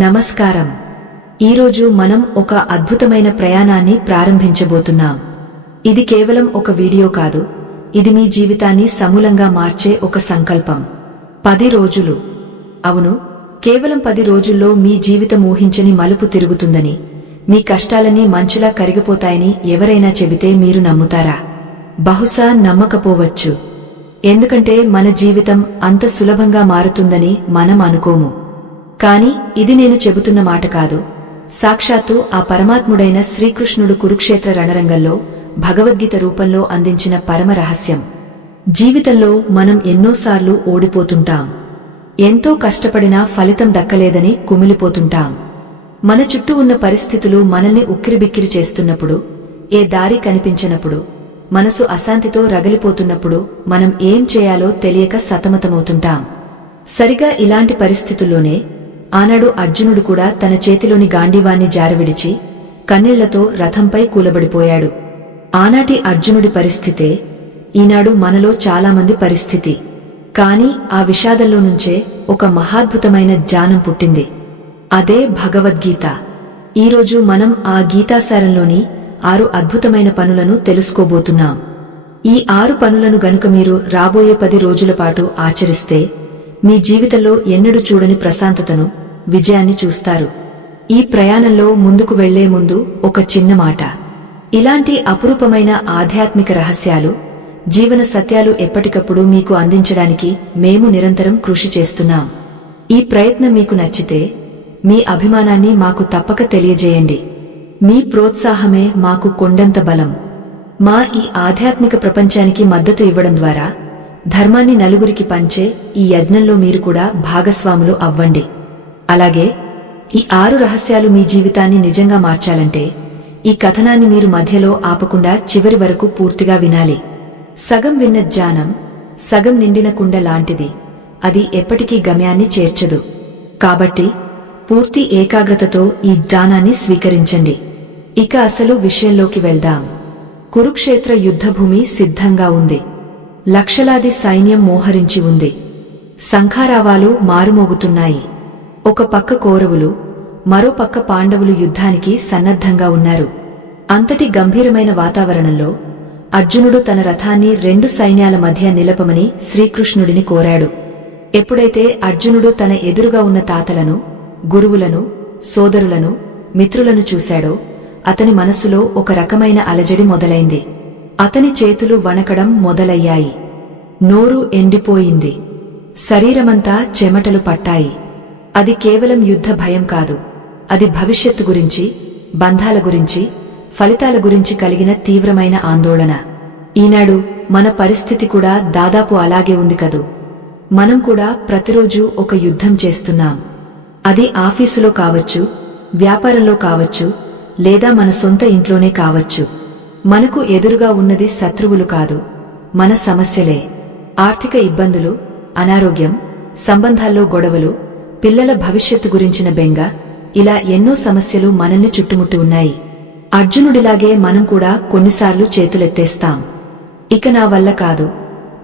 నమస్కారం. ఈరోజు మనం ఒక అద్భుతమైన ప్రయాణాన్ని ప్రారంభించబోతున్నాం. ఇది కేవలం ఒక వీడియో కాదు, ఇది మీ జీవితాన్ని సమూలంగా మార్చే ఒక సంకల్పం. 10 రోజులు. అవును, కేవలం 10 రోజుల్లో మీ జీవితం ఊహించని మలుపు తిరుగుతుందని, మీ కష్టాలన్నీ మంచులా కరిగిపోతాయని ఎవరైనా చెబితే మీరు నమ్ముతారా? బహుశా నమ్మకపోవచ్చు. ఎందుకంటే మన జీవితం అంత సులభంగా మారుతుందని మనం అనుకోము. కాని ఇది నేను చెబుతున్న మాట కాదు. సాక్షాత్తు ఆ పరమాత్ముడైన శ్రీకృష్ణుడు కురుక్షేత్ర రణరంగంలో భగవద్గీత రూపంలో అందించిన పరమ రహస్యం. జీవితంలో మనం ఎన్నోసార్లు ఓడిపోతుంటాం. ఎంతో కష్టపడినా ఫలితం దక్కలేదని కుమిలిపోతుంటాం. మన చుట్టూ ఉన్న పరిస్థితులు మనల్ని ఉక్కిరిబిక్కిరి చేస్తున్నప్పుడు, ఏ దారి కనిపించనప్పుడు, మనసు అశాంతితో రగిలిపోతున్నప్పుడు మనం ఏం చేయాలో తెలియక సతమతమవుతుంటాం. సరిగా ఇలాంటి పరిస్థితుల్లోనే ఆనాడు అర్జునుడు కూడా తన చేతిలోని గాంధీవాన్ని జారవిడిచి కన్నీళ్లతో రథంపై కూలబడిపోయాడు. ఆనాటి అర్జునుడి పరిస్థితే ఈనాడు మనలో చాలామంది పరిస్థితి. కాని ఆ విషాదంలో నుంచే ఒక మహాద్భుతమైన జ్ఞానం పుట్టింది. అదే భగవద్గీత. ఈరోజు మనం ఆ గీతాసారంలోని 6 అద్భుతమైన పనులను తెలుసుకోబోతున్నాం. ఈ 6 పనులను గనుక మీరు రాబోయే 10 రోజుల పాటు ఆచరిస్తే మీ జీవితంలో ఎన్నడూ చూడని ప్రశాంతతను, విజయాన్ని చూస్తారు. ఈ ప్రయాణంలో ముందుకు వెళ్లే ముందు ఒక చిన్న మాట. ఇలాంటి అపురూపమైన ఆధ్యాత్మిక రహస్యాలు, జీవన సత్యాలు ఎప్పటికప్పుడు మీకు అందించడానికి మేము నిరంతరం కృషి చేస్తున్నాం. ఈ ప్రయత్నం మీకు నచ్చితే మీ అభిమానాన్ని మాకు తప్పక తెలియజేయండి. మీ ప్రోత్సాహమే మాకు కొండంత బలం. మా ఈ ఆధ్యాత్మిక ప్రపంచానికి మద్దతు ఇవ్వడం ద్వారా ధర్మాన్ని నలుగురికి పంచే ఈ యజ్ఞంలో మీరు కూడా భాగస్వాములు అవ్వండి. అలాగే ఈ 6 రహస్యాలు మీ జీవితాన్ని నిజంగా మార్చాలంటే ఈ కథనాన్ని మీరు మధ్యలో ఆపకుండా చివరి వరకు పూర్తిగా వినాలి. సగం విన్న జ్ఞానం సగం నిండిన కుండ లాంటిది. అది ఎప్పటికీ గమ్యాన్ని చేర్చదు. కాబట్టి పూర్తి ఏకాగ్రతతో ఈ జ్ఞానాన్ని స్వీకరించండి. ఇక అసలు విషయంలోకి వెళ్దాం. కురుక్షేత్ర యుద్ధభూమి సిద్ధంగా ఉంది. లక్షలాది సైన్యం మోహరించి ఉంది. శంఖారావాలు మారుమోగుతున్నాయి. ఒక పక్క కౌరవులు, మరో పక్క పాండవులు యుద్ధానికి సన్నద్ధంగా ఉన్నారు. అంతటి గంభీరమైన వాతావరణంలో అర్జునుడు తన రథాన్ని 2 సైన్యాల మధ్య నిలపమని శ్రీకృష్ణుడిని కోరాడు. ఎప్పుడైతే అర్జునుడు తన ఎదురుగా ఉన్న తాతలను, గురువులను, సోదరులను, మిత్రులను చూశాడో అతని మనసులో ఒక రకమైన అలజడి మొదలైంది. అతని చేతులు వణకడం మొదలయ్యాయి. నోరు ఎండిపోయింది. శరీరమంతా చెమటలు పట్టాయి. అది కేవలం యుద్ధ భయం కాదు. అది భవిష్యత్తు గురించి, బంధాల గురించి, ఫలితాల గురించి కలిగిన తీవ్రమైన ఆందోళన. ఈనాడు మన పరిస్థితి కూడా దాదాపు అలాగే ఉంది కదూ. మనం కూడా ప్రతిరోజూ ఒక యుద్ధం చేస్తున్నాం. అది ఆఫీసులో కావచ్చు, వ్యాపారంలో కావచ్చు, లేదా మన సొంత ఇంట్లోనే కావచ్చు. మనకు ఎదురుగా ఉన్నది శత్రువులు కాదు, మన సమస్యలే. ఆర్థిక ఇబ్బందులు, అనారోగ్యం, సంబంధాల్లో గొడవలు, పిల్లల భవిష్యత్తు గురించిన బెంగ, ఇలా ఎన్నో సమస్యలు మనల్ని చుట్టుముట్టి ఉన్నాయి. అర్జునుడిలాగే మనం కూడా కొన్నిసార్లు చేతులెత్తేస్తాం. ఇక నా వల్ల కాదు,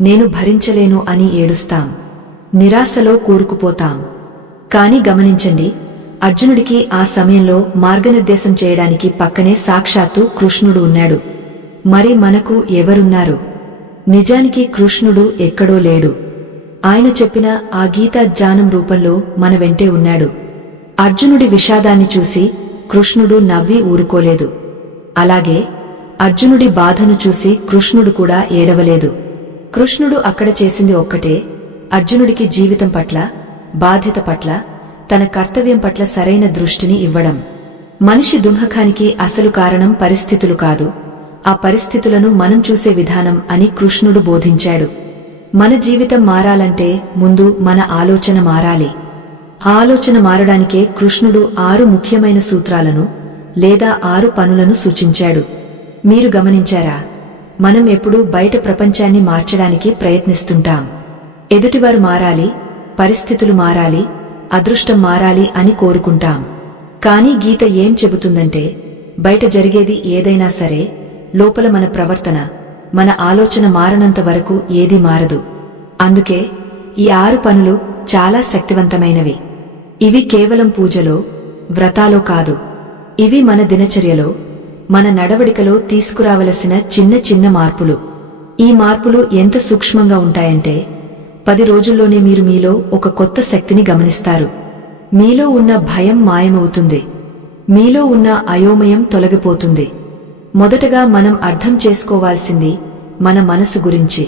నేను భరించలేను అని ఏడుస్తాం. నిరాశలో కూరుకుపోతాం. కాని గమనించండి, అర్జునుడికి ఆ సమయంలో మార్గనిర్దేశం చేయడానికి పక్కనే సాక్షాత్తు కృష్ణుడు ఉన్నాడు. మరి మనకు ఎవరున్నారు? నిజానికి కృష్ణుడు ఎక్కడో లేడు. ఆయన చెప్పిన ఆ గీతా జ్ఞానం రూపంలో మన వెంటే ఉన్నాడు. అర్జునుడి విషాదాన్ని చూసి కృష్ణుడు నవ్వి ఊరుకోలేదు. అలాగే అర్జునుడి బాధను చూసి కృష్ణుడు కూడా ఏడవలేదు. కృష్ణుడు అక్కడ చేసింది ఒక్కటే, అర్జునుడికి జీవితం పట్ల, బాధ్యత పట్ల, తన కర్తవ్యం పట్ల సరైన దృష్టిని ఇవ్వడం. మనిషి దుఃఖానికి అసలు కారణం పరిస్థితులు కాదు, ఆ పరిస్థితులను మనం చూసే విధానం అని కృష్ణుడు బోధించాడు. మన జీవితం మారాలంటే ముందు మన ఆలోచన మారాలి. ఆ ఆలోచన మారడానికే కృష్ణుడు 6 ముఖ్యమైన సూత్రాలను లేదా 6 పనులను సూచించాడు. మీరు గమనించారా? మనం ఎప్పుడూ బయట ప్రపంచాన్ని మార్చడానికి ప్రయత్నిస్తుంటాం. ఎదుటివారు మారాలి, పరిస్థితులు మారాలి, అదృష్టం మారాలి అని కోరుకుంటాం. కాని గీత ఏం చెబుతుందంటే, బయట జరిగేది ఏదైనా సరే, లోపల మన ప్రవర్తన, మన ఆలోచన మారనంత వరకు ఏదీ మారదు. అందుకే ఈ 6 పనులు చాలా శక్తివంతమైనవి. ఇవి కేవలం పూజలో, వ్రతాలో కాదు. ఇవి మన దినచర్యలో, మన నడవడికలో తీసుకురావలసిన చిన్న చిన్న మార్పులు. ఈ మార్పులు ఎంత సూక్ష్మంగా ఉంటాయంటే 10 రోజుల్లోనే మీరు మీలో ఒక కొత్త శక్తిని గమనిస్తారు. మీలో ఉన్న భయం మాయమవుతుంది. మీలో ఉన్న అయోమయం తొలగిపోతుంది. మొదటగా మనం అర్థం చేసుకోవాల్సింది మన మనసు గురించి.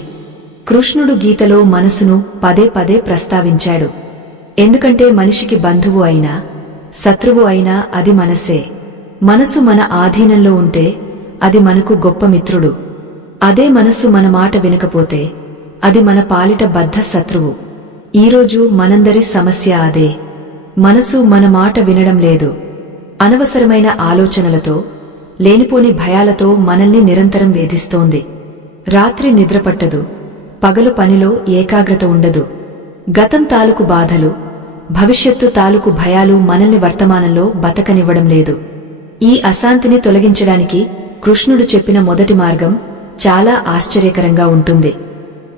కృష్ణుడు గీతలో మనసును పదే పదే ప్రస్తావించాడు. ఎందుకంటే మనిషికి బంధువు అయినా, శత్రువు అయినా అది మనసే. మనసు మన ఆధీనంలో ఉంటే అది మనకు గొప్ప మిత్రుడు. అదే మనసు మన మాట వినకపోతే అది మన పాలిట బద్ధ శత్రువు. ఈరోజు మనందరి సమస్య అదే. మనసు మన మాట వినడం లేదు. అనవసరమైన ఆలోచనలతో, లేనిపోని భయాలతో మనల్ని నిరంతరం వేధిస్తోంది. రాత్రి నిద్రపట్టదు, పగలు పనిలో ఏకాగ్రత ఉండదు. గతం తాలూకు బాధలు, భవిష్యత్తు తాలూకు భయాలు మనల్ని వర్తమానంలో బతకనివ్వడం లేదు. ఈ అశాంతిని తొలగించడానికి కృష్ణుడు చెప్పిన మొదటి మార్గం చాలా ఆశ్చర్యకరంగా ఉంటుంది.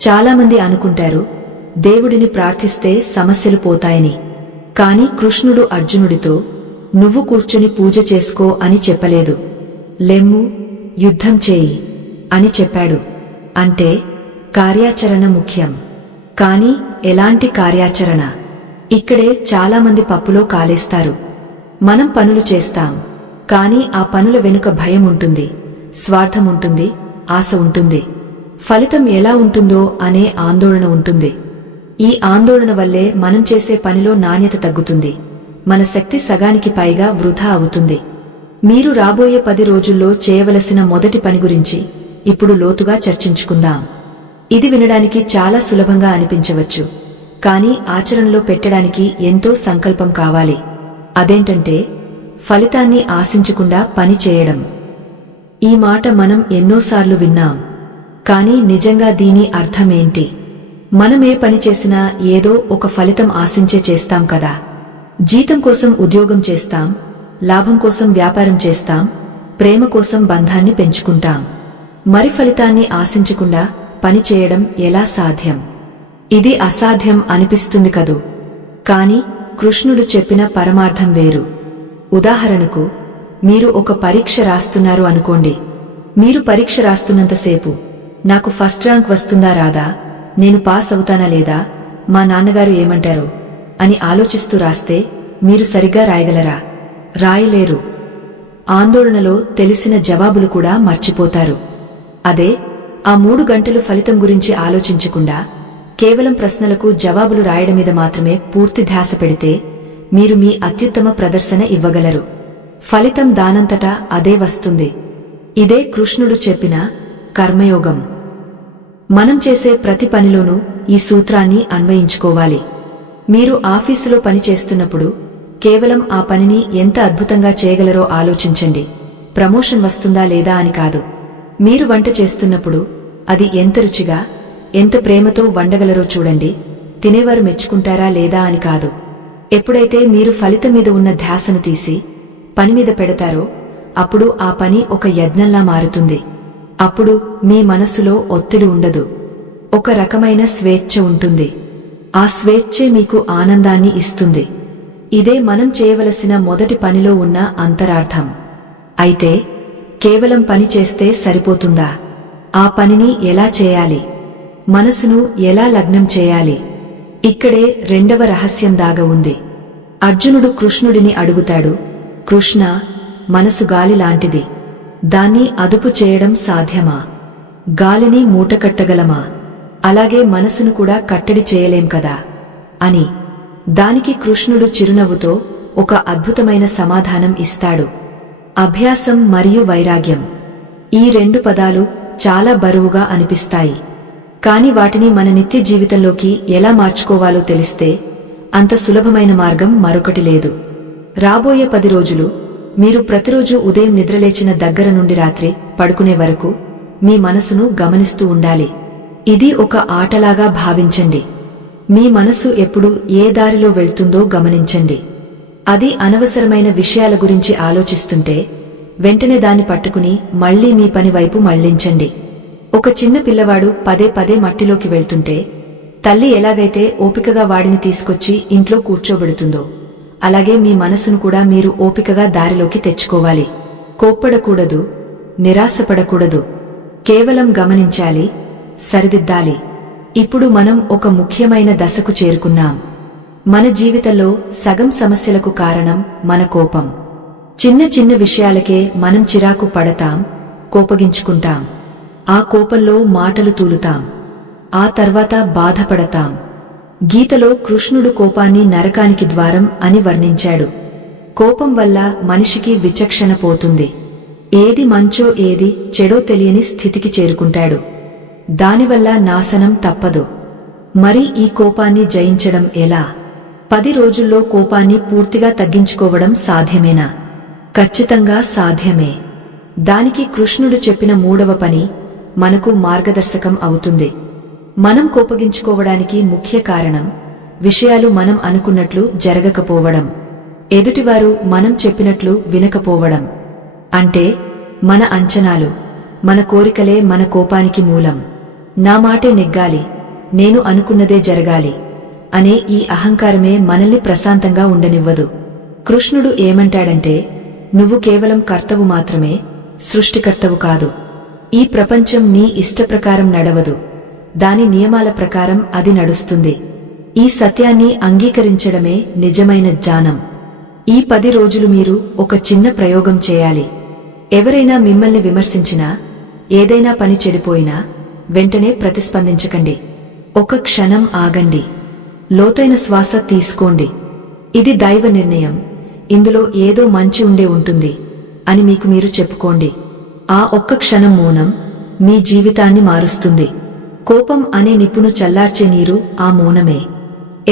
చాలామంది అనుకుంటారు దేవుడిని ప్రార్థిస్తే సమస్యలు పోతాయని. కాని కృష్ణుడు అర్జునుడితో నువ్వు కూర్చుని పూజ చేసుకో అని చెప్పలేదు. లెమ్ము, యుద్ధం చేయి అని చెప్పాడు. అంటే కార్యాచరణ ముఖ్యం. కాని ఎలాంటి కార్యాచరణ? ఇక్కడే చాలామంది పప్పులో కాలేస్తారు. మనం పనులు చేస్తాం, కాని ఆ పనుల వెనుక భయం ఉంటుంది, స్వార్థం ఉంటుంది, ఆశ ఉంటుంది. ఫలితం ఎలా ఉంటుందో అనే ఆందోళన ఉంటుంది. ఈ ఆందోళన వల్లే మనం చేసే పనిలో నాణ్యత తగ్గుతుంది. మన శక్తి సగానికి పైగా వృధా అవుతుంది. మీరు రాబోయే 10 రోజుల్లో చేయవలసిన మొదటి పని గురించి ఇప్పుడు లోతుగా చర్చించుకుందాం. ఇది వినడానికి చాలా సులభంగా అనిపించవచ్చు, కానీ ఆచరణలో పెట్టడానికి ఎంతో సంకల్పం కావాలి. అదేంటంటే ఫలితాన్ని ఆశించకుండా పని చేయడం. ఈ మాట మనం ఎన్నోసార్లు విన్నాం, కానీ నిజంగా దీని అర్థమేంటి? మనమే పని చేసినా ఏదో ఒక ఫలితం ఆశించే చేస్తాం కదా. జీతం కోసం ఉద్యోగం చేస్తాం, లాభం కోసం వ్యాపారం చేస్తాం, ప్రేమ కోసం బంధాన్ని పెంచుకుంటాం. మరి ఫలితాన్ని ఆశించకుండా పని చేయడం ఎలా సాధ్యం? ఇది అసాధ్యం అనిపిస్తుంది కదూ. కాని కృష్ణుడు చెప్పిన పరమార్థం వేరు. ఉదాహరణకు, మీరు ఒక పరీక్ష రాస్తున్నారు అనుకోండి. మీరు పరీక్ష రాస్తున్నంతసేపు నాకు ఫస్ట్ ర్యాంక్ వస్తుందా రాదా, నేను పాస్ అవుతానా లేదా, మా నాన్నగారు ఏమంటారు అని ఆలోచిస్తూ రాస్తే మీరు సరిగ్గా రాయగలరా? రాయలేరు. ఆందోళనలో తెలిసిన జవాబులు కూడా మర్చిపోతారు. అదే ఆ 3 గంటలు ఫలితం గురించి ఆలోచించకుండా కేవలం ప్రశ్నలకు జవాబులు రాయడం మీద మాత్రమే పూర్తి ధ్యాస పెడితే మీరు మీ అత్యుత్తమ ప్రదర్శన ఇవ్వగలరు. ఫలితం దానంతటా అదే వస్తుంది. ఇదే కృష్ణుడు చెప్పిన కర్మయోగం. మనం చేసే ప్రతి పనిలోనూ ఈ సూత్రాన్ని అన్వయించుకోవాలి. మీరు ఆఫీసులో పని చేస్తున్నప్పుడు కేవలం ఆ పనిని ఎంత అద్భుతంగా చేయగలరో ఆలోచించండి, ప్రమోషన్ వస్తుందా లేదా అని కాదు. మీరు వంట చేస్తున్నప్పుడు అది ఎంత రుచిగా, ఎంత ప్రేమతో వండగలరో చూడండి, తినేవారు మెచ్చుకుంటారా లేదా అని కాదు. ఎప్పుడైతే మీరు ఫలితం మీద ఉన్న ధ్యాసను తీసి పని మీద పెడతారో అప్పుడు ఆ పని ఒక యజ్ఞంలా మారుతుంది. అప్పుడు మీ మనసులో ఒత్తిడి ఉండదు, ఒక రకమైన స్వేచ్ఛ ఉంటుంది. ఆ స్వేచ్ఛే మీకు ఆనందాన్ని ఇస్తుంది. ఇదే మనం చేయవలసిన మొదటి పనిలో ఉన్న అంతరార్థం. అయితే కేవలం పని చేస్తే సరిపోతుందా? ఆ పనిని ఎలా చేయాలి? మనసును ఎలా లగ్నం చేయాలి? ఇక్కడే రెండవ రహస్యం దాగ ఉంది. అర్జునుడు కృష్ణుడిని అడుగుతాడు, కృష్ణ, మనసు గాలి లాంటిది, దాన్ని అదుపు చేయడం సాధ్యమా? గాలిని మూటకట్టగలమా? అలాగే మనసును కూడా కట్టడి చేయలేం కదా అని. దానికి కృష్ణుడు చిరునవ్వుతో ఒక అద్భుతమైన సమాధానం ఇస్తాడు. అభ్యాసం మరియు వైరాగ్యం. ఈ 2 పదాలు చాలా బరువుగా అనిపిస్తాయి, కాని వాటిని మన నిత్య జీవితంలోకి ఎలా మార్చుకోవాలో తెలిస్తే అంత సులభమైన మార్గం మరొకటి లేదు. రాబోయే 10 రోజులు మీరు ప్రతిరోజు ఉదయం నిద్రలేచిన దగ్గర నుండి రాత్రి పడుకునే వరకు మీ మనసును గమనిస్తూ ఉండాలి. ఇది ఒక ఆటలాగా భావించండి. మీ మనసు ఎప్పుడు ఏ దారిలో వెళ్తుందో గమనించండి. అది అనవసరమైన విషయాల గురించి ఆలోచిస్తుంటే వెంటనే దాన్ని పట్టుకుని మళ్లీ మీ పని వైపు మళ్లించండి. ఒక చిన్న పిల్లవాడు పదే పదే మట్టిలోకి వెళ్తుంటే తల్లి ఎలాగైతే ఓపికగా వాడిని తీసుకొచ్చి ఇంట్లో కూర్చోబెడుతుందో అలాగే మీ మనసును కూడా మీరు ఓపికగా దారిలోకి తెచ్చుకోవాలి. కోప్పడకూడదు, నిరాశపడకూడదు. కేవలం గమనించాలి, సరిదిద్దాలి. ఇప్పుడు మనం ఒక ముఖ్యమైన దశకు చేరుకున్నాం. మన జీవితంలో సగం సమస్యలకు కారణం మన కోపం. చిన్న చిన్న విషయాలకే మనం చిరాకు పడతాం, కోపగించుకుంటాం. ఆ కోపంలో మాటలు తూలుతాం. ఆ తర్వాత బాధపడతాం. గీతలో కృష్ణుడు కోపాన్ని నరకానికి ద్వారం అని వర్ణించాడు. కోపం వల్ల మనిషికి విచక్షణ పోతుంది. ఏది మంచో ఏది చెడో తెలియని స్థితికి చేరుకుంటాడు. దానివల్ల నాశనం తప్పదు. మరి ఈ కోపాన్ని జయించడం ఎలా? 10 రోజుల్లో కోపాన్ని పూర్తిగా తగ్గించుకోవడం సాధ్యమేనా? ఖచ్చితంగా సాధ్యమే. దానికి కృష్ణుడు చెప్పిన 3వ పని మనకు మార్గదర్శకం అవుతుంది. మనం కోపగించుకోవడానికి ముఖ్య కారణం విషయాలు మనం అనుకున్నట్లు జరగకపోవడం, ఎదుటివారు మనం చెప్పినట్లు వినకపోవడం. అంటే మన అంచనాలు, మన కోరికలే మన కోపానికి మూలం. నా మాటే నెగ్గాలి, నేను అనుకున్నదే జరగాలి అనే ఈ అహంకారమే మనల్ని ప్రశాంతంగా ఉండనివ్వదు. కృష్ణుడు ఏమంటాడంటే, నువ్వు కేవలం కర్తవు మాత్రమే, సృష్టికర్తవు కాదు. ఈ ప్రపంచం నీ ఇష్టప్రకారం నడవదు, దాని నియమాల ప్రకారం అది నడుస్తుంది. ఈ సత్యాన్ని అంగీకరించడమే నిజమైన జ్ఞానం. ఈ 10 రోజులు మీరు ఒక చిన్న ప్రయోగం చేయాలి. ఎవరైనా మిమ్మల్ని విమర్శించినా, ఏదైనా పని చెడిపోయినా వెంటనే ప్రతిస్పందించకండి. ఒక క్షణం ఆగండి. లోతైన శ్వాస తీసుకోండి. ఇది దైవ నిర్ణయం, ఇందులో ఏదో మంచి ఉండే ఉంటుంది అని మీకు మీరు చెప్పుకోండి. ఆ ఒక్క క్షణం మౌనం మీ జీవితాన్ని మారుస్తుంది. కోపం అనే నిప్పును చల్లార్చే నీరు ఆ మౌనమే.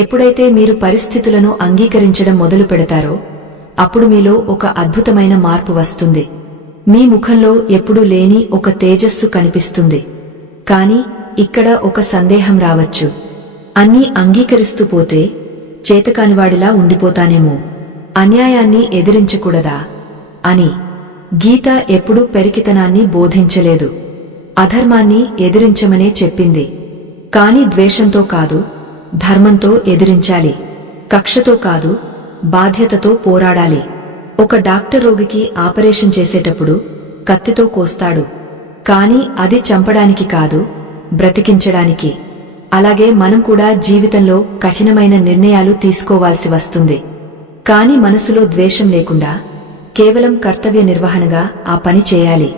ఎప్పుడైతే మీరు పరిస్థితులను అంగీకరించడం మొదలు పెడతారో అప్పుడు మీలో ఒక అద్భుతమైన మార్పు వస్తుంది. మీ ముఖంలో ఎప్పుడూ లేని ఒక తేజస్సు కనిపిస్తుంది. కాని ఇక్కడ ఒక సందేహం రావచ్చు. అన్నీ అంగీకరిస్తూ పోతే చేతకానివాడిలా ఉండిపోతానేమో, అన్యాయాన్ని ఎదిరించకూడదా అని. గీత ఎప్పుడూ పెరికితనాన్ని బోధించలేదు, అధర్మాన్ని ఎదిరించమనే చెప్పింది. కాని ద్వేషంతో కాదు, ధర్మంతో ఎదిరించాలి. కక్షతో కాదు, బాధ్యతతో పోరాడాలి. ఒక డాక్టర్ రోగికి ఆపరేషన్ చేసేటప్పుడు కత్తితో కోస్తాడు, కాని అది చంపడానికి కాదు, బ్రతికించడానికి. అలాగే మనం కూడా జీవితంలో కఠినమైన నిర్ణయాలు తీసుకోవాల్సి వస్తుంది. కాని మనసులో ద్వేషం లేకుండా కేవలం కర్తవ్య నిర్వహణగా ఆ పని చేయాలి.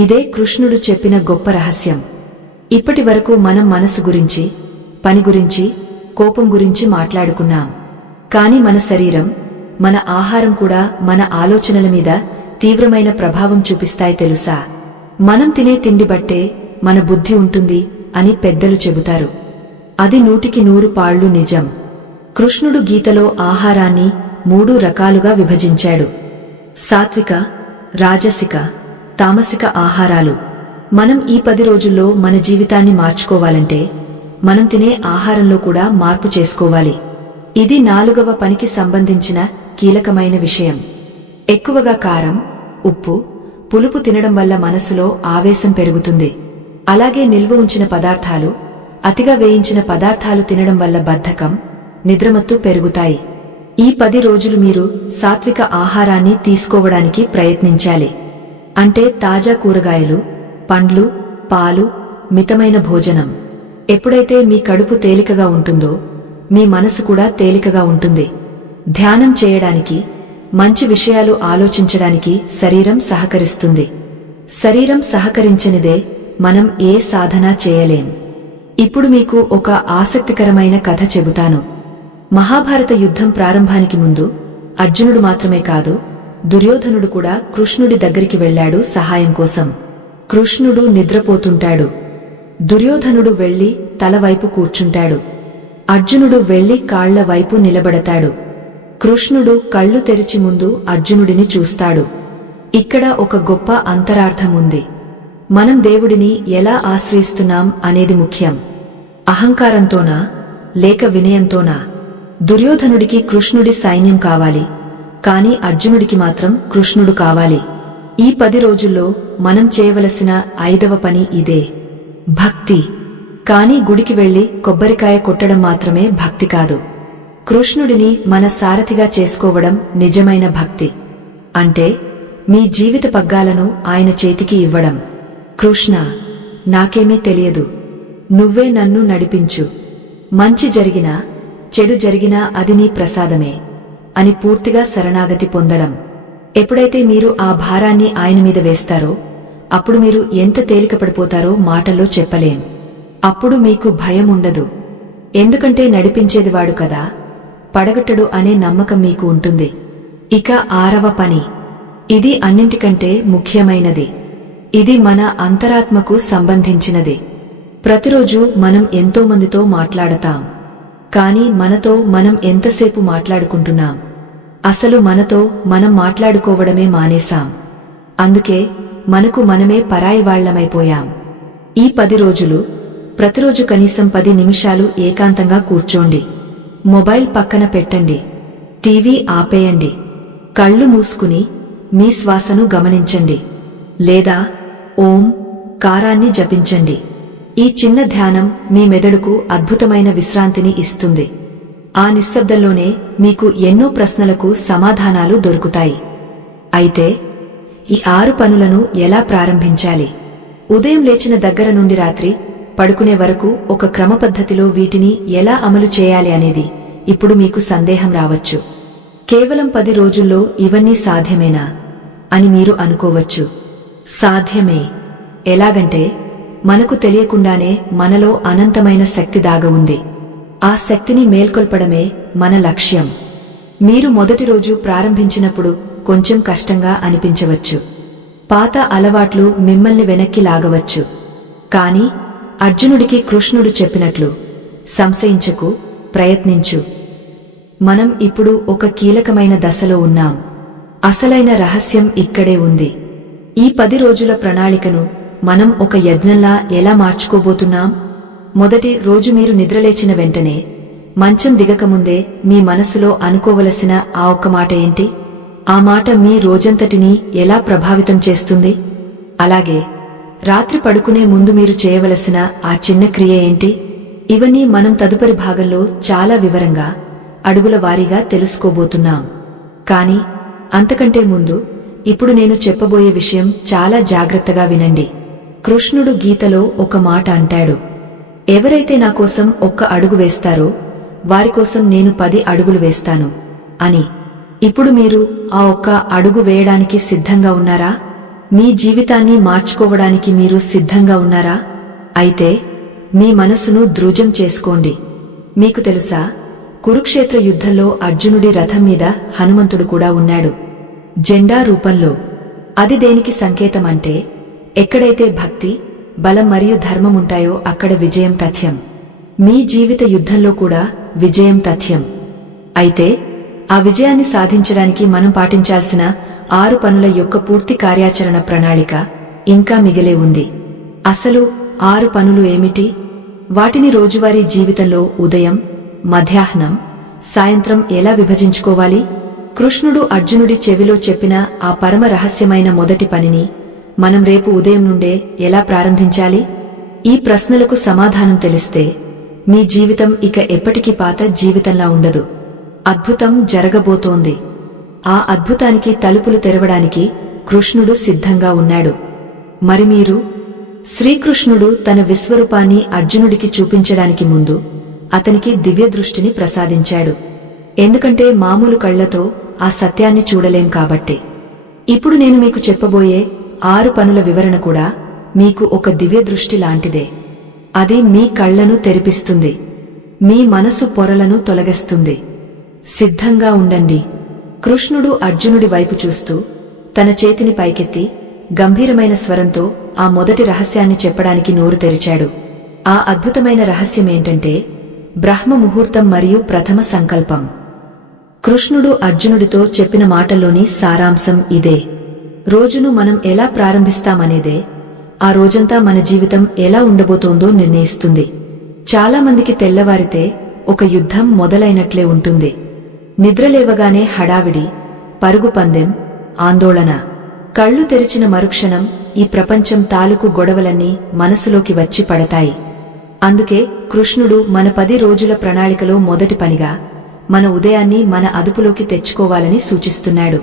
ఇదే కృష్ణుడు చెప్పిన గొప్ప రహస్యం. ఇప్పటి వరకు మనం మనసు గురించి, పని గురించి, కోపం గురించి మాట్లాడుకున్నాం. కాని మన శరీరం, మన ఆహారం కూడా మన ఆలోచనల మీద తీవ్రమైన ప్రభావం చూపిస్తాయి తెలుసా? మనం తినే తిండి బట్టే మన బుద్ధి ఉంటుంది అని పెద్దలు చెబుతారు. అది 100కి 100 పాళ్ళు నిజం. కృష్ణుడు గీతలో ఆహారాన్ని 3 రకాలుగా విభజించాడు: సాత్విక, రాజసిక, తామసిక ఆహారాలు. మనం ఈ 10 రోజుల్లో మన జీవితాన్ని మార్చుకోవాలంటే మనం తినే ఆహారంలో కూడా మార్పు చేసుకోవాలి. ఇది 4వ పనికి సంబంధించిన కీలకమైన విషయం. ఎక్కువగా కారం, ఉప్పు, పులుపు తినడం వల్ల మనసులో ఆవేశం పెరుగుతుంది. అలాగే నిల్వ ఉంచిన పదార్థాలు, అతిగా వేయించిన పదార్థాలు తినడం వల్ల బద్ధకం, నిద్రమత్తు పెరుగుతాయి. ఈ 10 రోజులు మీరు సాత్విక ఆహారాన్ని తీసుకోవడానికి ప్రయత్నించాలి. అంటే తాజా కూరగాయలు, పండ్లు, పాలు, మితమైన భోజనం. ఎప్పుడైతే మీ కడుపు తేలికగా ఉంటుందో మీ మనసు కూడా తేలికగా ఉంటుంది. ధ్యానం చేయడానికి, మంచి విషయాలు ఆలోచించడానికి శరీరం సహకరిస్తుంది. శరీరం సహకరించనిదే మనం ఏ సాధన చేయలేం. ఇప్పుడు మీకు ఒక ఆసక్తికరమైన కథ చెబుతాను. మహాభారత యుద్ధం ప్రారంభానికి ముందు అర్జునుడు మాత్రమే కాదు, దుర్యోధనుడు కూడా కృష్ణుడి దగ్గరికి వెళ్లాడు సహాయం కోసం. కృష్ణుడు నిద్రపోతుంటాడు. దుర్యోధనుడు వెళ్లి తల వైపు కూర్చుంటాడు. అర్జునుడు వెళ్లి కాళ్ల వైపు నిలబడతాడు. కృష్ణుడు కళ్ళు తెరిచి ముందు అర్జునుడిని చూస్తాడు. ఇక్కడ ఒక గొప్ప అంతరార్థముంది. మనం దేవుడిని ఎలా ఆశ్రయిస్తున్నాం అనేది ముఖ్యం. అహంకారంతోనా లేక వినయంతోనా? దుర్యోధనుడికి కృష్ణుడి సైన్యం కావాలి, కాని అర్జునుడికి మాత్రం కృష్ణుడు కావాలి. ఈ 10 రోజుల్లో మనం చేయవలసిన 5వ పని ఇదే: భక్తి. కాని గుడికి వెళ్లి కొబ్బరికాయ కొట్టడం మాత్రమే భక్తి కాదు. కృష్ణుడిని మన సారథిగా చేసుకోవడం నిజమైన భక్తి. అంటే మీ జీవిత పగ్గాలను ఆయన చేతికి ఇవ్వడం. కృష్ణ, నాకేమీ తెలియదు, నువ్వే నన్ను నడిపించు. మంచి జరిగినా చెడు జరిగినా అది నీ ప్రసాదమే అని పూర్తిగా శరణాగతి పొందడం. ఎప్పుడైతే మీరు ఆ భారాన్ని ఆయన మీద వేస్తారో అప్పుడు మీరు ఎంత తేలికపడిపోతారో మాటల్లో చెప్పలేం. అప్పుడు మీకు భయం ఉండదు. ఎందుకంటే నడిపించేదివాడు కదా, పడగొట్టడు అనే నమ్మకం మీకు ఉంటుంది. ఇక 6వ పని, ఇది అన్నింటికంటే ముఖ్యమైనది. ఇది మన అంతరాత్మకు సంబంధించినది. ప్రతిరోజు మనం ఎంతో మందితో మాట్లాడతాం, కాని మనతో మనం ఎంతసేపు మాట్లాడుకుంటున్నాం? అసలు మనతో మనం మాట్లాడుకోవడమే మానేశాం. అందుకే మనకు మనమే పరాయివాళ్లమైపోయాం. ఈ 10 రోజులు ప్రతిరోజు కనీసం 10 నిమిషాలు ఏకాంతంగా కూర్చోండి. మొబైల్ పక్కన పెట్టండి, టీవీ ఆపేయండి, కళ్ళు మూసుకుని మీ శ్వాసను గమనించండి, లేదా ఓం కారాన్ని జపించండి. ఈ చిన్న ధ్యానం మీ మెదడుకు అద్భుతమైన విశ్రాంతిని ఇస్తుంది. ఆ నిశ్శబ్దంలోనే మీకు ఎన్నో ప్రశ్నలకు సమాధానాలు దొరుకుతాయి. అయితే ఈ 6 పనులను ఎలా ప్రారంభించాలి? ఉదయం లేచిన దగ్గర నుండి రాత్రి పడుకునే వరకు ఒక క్రమపద్ధతిలో వీటిని ఎలా అమలు చేయాలి అనేది ఇప్పుడు మీకు సందేహం రావచ్చు. కేవలం 10 రోజుల్లో ఇవన్నీ సాధ్యమేనా అని మీరు అనుకోవచ్చు. సాధ్యమే. ఎలాగంటే మనకు తెలియకుండానే మనలో అనంతమైన శక్తి దాగ ఉంది. ఆ శక్తిని మేల్కొల్పడమే మన లక్ష్యం. మీరు మొదటి రోజు ప్రారంభించినప్పుడు కొంచెం కష్టంగా అనిపించవచ్చు. పాత అలవాట్లు మిమ్మల్ని వెనక్కి లాగవచ్చు. కాని అర్జునుడికి కృష్ణుడు చెప్పినట్లు సంశయించకు, ప్రయత్నించు. మనం ఇప్పుడు ఒక కీలకమైన దశలో ఉన్నాం. అసలైన రహస్యం ఇక్కడే ఉంది. ఈ 10 రోజుల ప్రణాళికను మనం ఒక యజ్ఞంలా ఎలా మార్చుకోబోతున్నాం? మొదటి రోజు మీరు నిద్రలేచిన వెంటనే, మంచం దిగకముందే మీ మనసులో అనుకోవలసిన ఆ ఒక్క మాట ఏంటి? ఆ మాట మీ రోజంతటినీ ఎలా ప్రభావితం చేస్తుంది? అలాగే రాత్రి పడుకునే ముందు మీరు చేయవలసిన ఆ చిన్న క్రియ ఏంటి? ఇవన్నీ మనం తదుపరి భాగంలో చాలా వివరంగా అడుగుల వారీగా తెలుసుకోబోతున్నాం. కాని అంతకంటే ముందు ఇప్పుడు నేను చెప్పబోయే విషయం చాలా జాగ్రత్తగా వినండి. కృష్ణుడు గీతలో ఒక మాట అంటాడు, ఎవరైతే నా కోసం ఒక్క అడుగు వేస్తారో వారికోసం నేను 10 అడుగులు వేస్తాను అని. ఇప్పుడు మీరు ఆ ఒక్క అడుగు వేయడానికి సిద్ధంగా ఉన్నారా? మీ జీవితాన్ని మార్చుకోవడానికి మీరు సిద్ధంగా ఉన్నారా? అయితే మీ మనసును దృఢం చేసుకోండి. మీకు తెలుసా, కురుక్షేత్ర యుద్ధంలో అర్జునుడి రథం మీద హనుమంతుడు కూడా ఉన్నాడు, జెండా రూపంలో. అది దేనికి సంకేతం అంటే, ఎక్కడైతే భక్తి, బలం మరియు ధర్మముంటాయో అక్కడ విజయం తథ్యం. మీ జీవిత యుద్ధంలో కూడా విజయం తథ్యం. అయితే ఆ విజయాన్ని సాధించడానికి మనం పాటించాల్సిన 6 పనుల యొక్క పూర్తి కార్యాచరణ ప్రణాళిక ఇంకా మిగిలే ఉంది. అసలు 6 పనులు ఏమిటి? వాటిని రోజువారీ జీవితంలో ఉదయం, మధ్యాహ్నం, సాయంత్రం ఎలా విభజించుకోవాలి? కృష్ణుడు అర్జునుడి చెవిలో చెప్పిన ఆ పరమ రహస్యమైన మొదటి పనిని మనం రేపు ఉదయం నుండే ఎలా ప్రారంభించాలి? ఈ ప్రశ్నలకు సమాధానం తెలిస్తే మీ జీవితం ఇక ఎప్పటికీ పాత జీవితంలా ఉండదు. అద్భుతం జరగబోతోంది. ఆ అద్భుతానికి తలుపులు తెరవడానికి కృష్ణుడు సిద్ధంగా ఉన్నాడు. మరి మీరు? శ్రీకృష్ణుడు తన విశ్వరూపాన్ని అర్జునుడికి చూపించడానికి ముందు అతనికి దివ్య దృష్టిని ప్రసాదించాడు. ఎందుకంటే మామూలు కళ్లతో ఆ సత్యాన్ని చూడలేం కాబట్టి. ఇప్పుడు నేను మీకు చెప్పబోయే 6 పనుల వివరణ కూడా మీకు ఒక దివ్య దృష్టి లాంటిదే. అది మీ కళ్లను తెరిపిస్తుంది, మీ మనసు పొరలను తొలగిస్తుంది. సిద్ధంగా ఉండండి. కృష్ణుడు అర్జునుడి వైపు చూస్తూ తన చేతిని పైకెత్తి గంభీరమైన స్వరంతో ఆ మొదటి రహస్యాన్ని చెప్పడానికి నోరు తెరిచాడు. ఆ అద్భుతమైన రహస్యమేంటంటే బ్రహ్మ ముహూర్తం మరియు ప్రథమ సంకల్పం. కృష్ణుడు అర్జునుడితో చెప్పిన మాటల్లోని సారాంశం ఇదే. రోజును మనం ఎలా ప్రారంభిస్తామనేదే ఆ రోజంతా మన జీవితం ఎలా ఉండబోతోందో నిర్ణయిస్తుంది. చాలా మందికి తెల్లవారితే ఒక యుద్ధం మొదలైనట్లే ఉంటుంది. నిద్రలేవగానే హడావిడి, పరుగు పందెం, ఆందోళన. కళ్ళు తెరిచిన మరుక్షణం ఈ ప్రపంచం తాలూకు గొడవలన్నీ మనసులోకి వచ్చి పడతాయి. అందుకే కృష్ణుడు మన 10 రోజుల ప్రణాళికలో మొదటి పనిగా మన ఉదయాన్ని మన అదుపులోకి తెచ్చుకోవాలని సూచిస్తున్నాడు.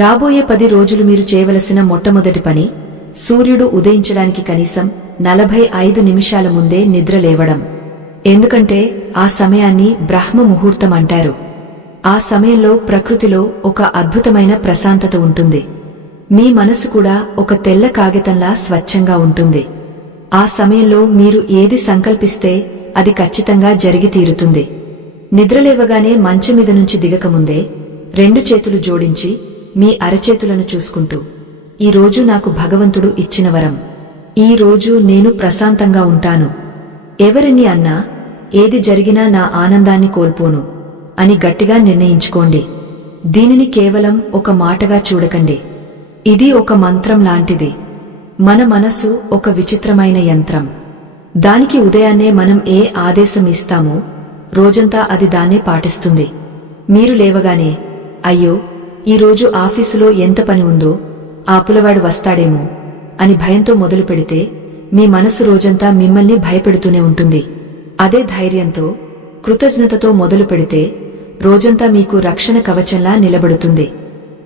రాబోయే 10 రోజులు మీరు చేయవలసిన మొట్టమొదటి పని సూర్యుడు ఉదయించడానికి కనీసం 45 నిమిషాల ముందే నిద్రలేవడం. ఎందుకంటే ఆ సమయాన్ని బ్రహ్మ ముహూర్తం అంటారు. ఆ సమయంలో ప్రకృతిలో ఒక అద్భుతమైన ప్రశాంతత ఉంటుంది. మీ మనసు కూడా ఒక తెల్ల కాగితంలా స్వచ్ఛంగా ఉంటుంది. ఆ సమయంలో మీరు ఏది సంకల్పిస్తే అది ఖచ్చితంగా జరిగి తీరుతుంది. నిద్రలేవగానే మంచం మీద నుంచి దిగకముందే 2 చేతులు జోడించి మీ అరచేతులను చూసుకుంటూ, ఈ రోజు నాకు భగవంతుడు ఇచ్చిన వరం, ఈ రోజు నేను ప్రశాంతంగా ఉంటాను, ఎవరిని అన్నా ఏది జరిగినా నా ఆనందాన్ని కోల్పోను అని గట్టిగా నిర్ణయించుకోండి. దీనిని కేవలం ఒక మాటగా చూడకండి. ఇది ఒక మంత్రం లాంటిది. మన మనసు ఒక విచిత్రమైన యంత్రం. దానికి ఉదయాన్నే మనం ఏ ఆదేశం ఇస్తామో రోజంతా అది దాన్నే పాటిస్తుంది. మీరు లేవగానే, అయ్యో ఈరోజు ఆఫీసులో ఎంత పని ఉందో, ఆ పులవాడు వస్తాడేమో అని భయంతో మొదలు పెడితే మీ మనసు రోజంతా మిమ్మల్ని భయపెడుతూనే ఉంటుంది. అదే ధైర్యంతో, కృతజ్ఞతతో మొదలు పెడితే రోజంతా మీకు రక్షణ కవచంలా నిలబడుతుంది.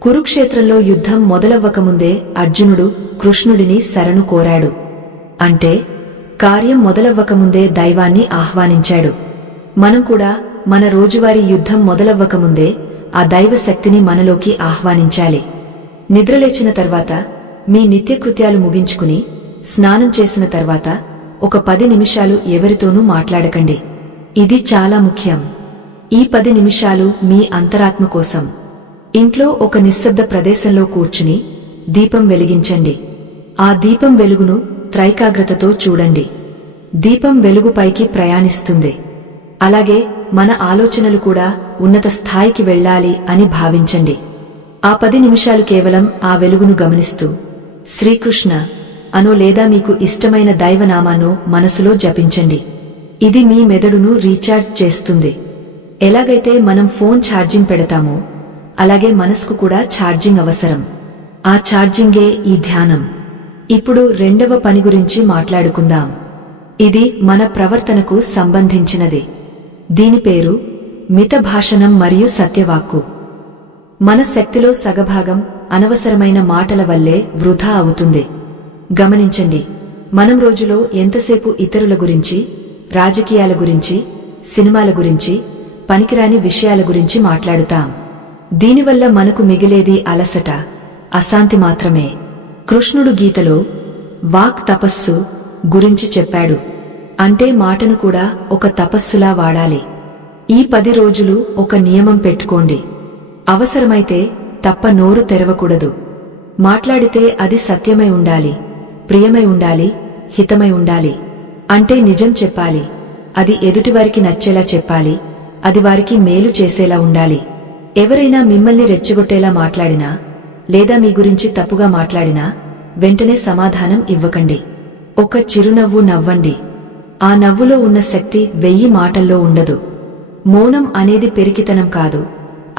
కురుక్షేత్రంలో యుద్ధం మొదలవ్వకముందే అర్జునుడు కృష్ణుడిని శరణు కోరాడు. అంటే కార్యం మొదలవ్వకముందే దైవాన్ని ఆహ్వానించాడు. మనం కూడా మన రోజువారీ యుద్ధం మొదలవ్వకముందే ఆ దైవ శక్తిని మనలోకి ఆహ్వానించాలి. నిద్రలేచిన తర్వాత మీ నిత్యకృత్యాలు ముగించుకుని స్నానం చేసిన తర్వాత ఒక 10 నిమిషాలు ఎవరితోనూ మాట్లాడకండి. ఇది చాలా ముఖ్యం. ఈ 10 నిమిషాలు మీ అంతరాత్మ కోసం. ఇంట్లో ఒక నిశ్శబ్ద ప్రదేశంలో కూర్చుని దీపం వెలిగించండి. ఆ దీపం వెలుగును త్రైకాగ్రతతో చూడండి. దీపం వెలుగు పైకి ప్రయాణిస్తుంది. అలాగే మన ఆలోచనలు కూడా ఉన్నత స్థాయికి వెళ్ళాలి అని భావించండి. ఆ 10 నిమిషాలు కేవలం ఆ వెలుగును గమనిస్తూ శ్రీకృష్ణ అనో లేదా మీకు ఇష్టమైన దైవనామానో మనసులో జపించండి. ఇది మీ మెదడును రీఛార్జ్ చేస్తుంది. ఎలాగైతే మనం ఫోన్ ఛార్జింగ్ పెడతామో అలాగే మనసుకు కూడా ఛార్జింగ్ అవసరం. ఆ ఛార్జింగే ఈ ధ్యానం. ఇప్పుడు 2వ పని గురించి మాట్లాడుకుందాం. ఇది మన ప్రవర్తనకు సంబంధించినది. దీని పేరు మితభాషణం మరియు సత్యవాక్కు. మన శక్తిలో సగభాగం అనవసరమైన మాటల వల్లే వృధా అవుతుంది. గమనించండి, మనం రోజులో ఎంతసేపు ఇతరుల గురించి, రాజకీయాల గురించి, సినిమాల గురించి, పనికిరాని విషయాల గురించి మాట్లాడుతాం. దీనివల్ల మనకు మిగిలేది అలసట, అశాంతి మాత్రమే. కృష్ణుడు గీతలో వాక్ తపస్సు గురించి చెప్పాడు. అంటే మాటను కూడా ఒక తపస్సులా వాడాలి. ఈ 10 రోజులు ఒక నియమం పెట్టుకోండి. అవసరమైతే తప్ప నోరు తెరవకూడదు. మాట్లాడితే అది సత్యమై ఉండాలి, ప్రియమై ఉండాలి, హితమై ఉండాలి. అంటే నిజం చెప్పాలి, అది ఎదుటివారికి నచ్చేలా చెప్పాలి, అది వారికి మేలు చేసేలా ఉండాలి. ఎవరైనా మిమ్మల్ని రెచ్చగొట్టేలా మాట్లాడినా లేదా మీ గురించి తప్పుగా మాట్లాడినా వెంటనే సమాధానం ఇవ్వకండి. ఒక చిరునవ్వు నవ్వండి. ఆ నవ్వులో ఉన్న శక్తి 1000 మాటల్లో ఉండదు. మౌనం అనేది పెరికితనం కాదు,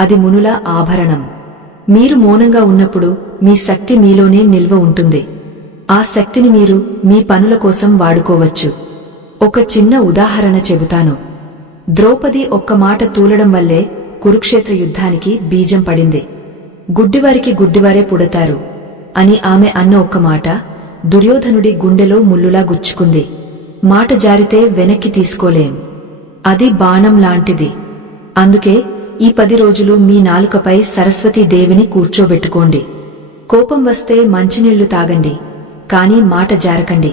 అది మునుల ఆభరణం. మీరు మౌనంగా ఉన్నప్పుడు మీ శక్తి మీలోనే నిల్వ ఉంటుంది. ఆ శక్తిని మీరు మీ పనుల కోసం వాడుకోవచ్చు. ఒక చిన్న ఉదాహరణ చెబుతాను. ద్రౌపది ఒక్క మాట తూలడం వల్లే కురుక్షేత్ర యుద్ధానికి బీజం పడింది. గుడ్డివారికి గుడ్డివారే పుడతారు అని ఆమె అన్న ఒక్క మాట దుర్యోధనుడి గుండెలో ముల్లులా గుచ్చుకుంది. మాట జారితే వెనక్కి తీసుకోలేం. అది బాణం లాంటిది. అందుకే ఈ 10 రోజులు మీ నాలుకపై సరస్వతీదేవిని కూర్చోబెట్టుకోండి. కోపం వస్తే మంచినీళ్లు తాగండి, కానీ మాట జారకండి.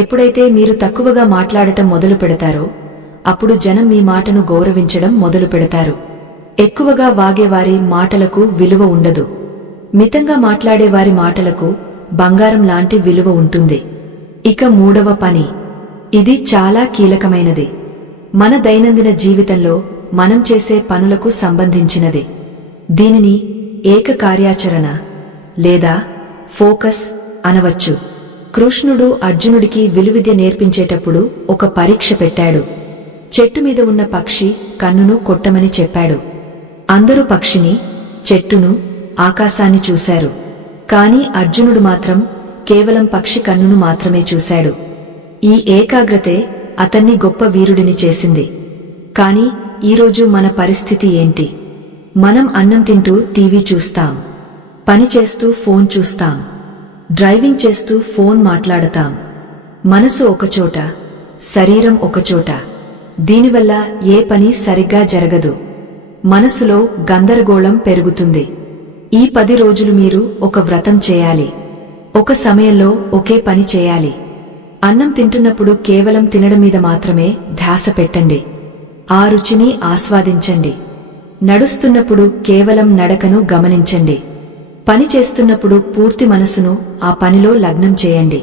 ఎప్పుడైతే మీరు తక్కువగా మాట్లాడటం మొదలు పెడతారో అప్పుడు జనం మీ మాటను గౌరవించడం మొదలు పెడతారు. ఎక్కువగా వాగేవారి మాటలకు విలువ ఉండదు. మితంగా మాట్లాడేవారి మాటలకు బంగారం లాంటి విలువ ఉంటుంది. ఇక 3వ పని. ఇది చాలా కీలకమైనది. మన దైనందిన జీవితంలో మనం చేసే పనులకు సంబంధించినది. దీనిని ఏక కార్యాచరణ లేదా ఫోకస్ అనవచ్చు. కృష్ణుడు అర్జునుడికి విలువిద్య నేర్పించేటప్పుడు ఒక పరీక్ష పెట్టాడు. చెట్టు మీద ఉన్న పక్షి కన్నును కొట్టమని చెప్పాడు. అందరూ పక్షిని, చెట్టును, ఆకాశాన్ని చూశారు. కాని అర్జునుడు మాత్రం కేవలం పక్షి కన్నును మాత్రమే చూశాడు. ఈ ఏకాగ్రతే అతన్ని గొప్ప వీరుడిని చేసింది. కాని ఈరోజు మన పరిస్థితి ఏంటి? మనం అన్నం తింటూ టీవీ చూస్తాం, పని చేస్తూ ఫోన్ చూస్తాం, డ్రైవింగ్ చేస్తూ ఫోన్ మాట్లాడతాం. మనసు ఒకచోట, శరీరం ఒకచోట. దీనివల్ల ఏ పని సరిగ్గా జరగదు. మనసులో గందరగోళం పెరుగుతుంది. ఈ 10 రోజులు మీరు ఒక వ్రతం చేయాలి. ఒక సమయంలో ఒకే పని చేయాలి. అన్నం తింటున్నప్పుడు కేవలం తినడం మీద మాత్రమే ధ్యాస పెట్టండి. ఆ రుచిని ఆస్వాదించండి. నడుస్తున్నప్పుడు కేవలం నడకను గమనించండి. పని చేస్తున్నప్పుడు పూర్తి మనసును ఆ పనిలో లగ్నం చేయండి.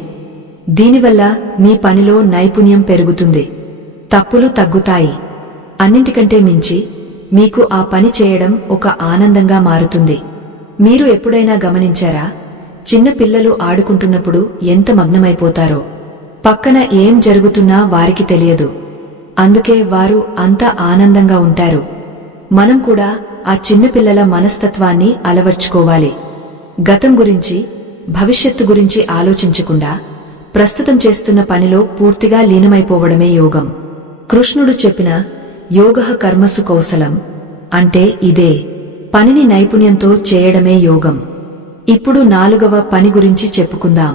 దీనివల్ల మీ పనిలో నైపుణ్యం పెరుగుతుంది. తప్పులు తగ్గుతాయి. అన్నింటికంటే మించి మీకు ఆ పని చేయడం ఒక ఆనందంగా మారుతుంది. మీరు ఎప్పుడైనా గమనించారా? చిన్న పిల్లలు ఆడుకుంటున్నప్పుడు ఎంత మగ్నమైపోతారో. పక్కన ఏం జరుగుతున్నా వారికి తెలియదు. అందుకే వారు అంత ఆనందంగా ఉంటారు. మనం కూడా ఆ చిన్నపిల్లల మనస్తత్వాన్ని అలవర్చుకోవాలి. గతం గురించి, భవిష్యత్తు గురించి ఆలోచించకుండా ప్రస్తుతం చేస్తున్న పనిలో పూర్తిగా లీనమైపోవడమే యోగం. కృష్ణుడు చెప్పిన యోగః కర్మసు కౌశలం అంటే ఇదే. పనిని నైపుణ్యంతో చేయడమే యోగం. ఇప్పుడు 4వ పని గురించి చెప్పుకుందాం.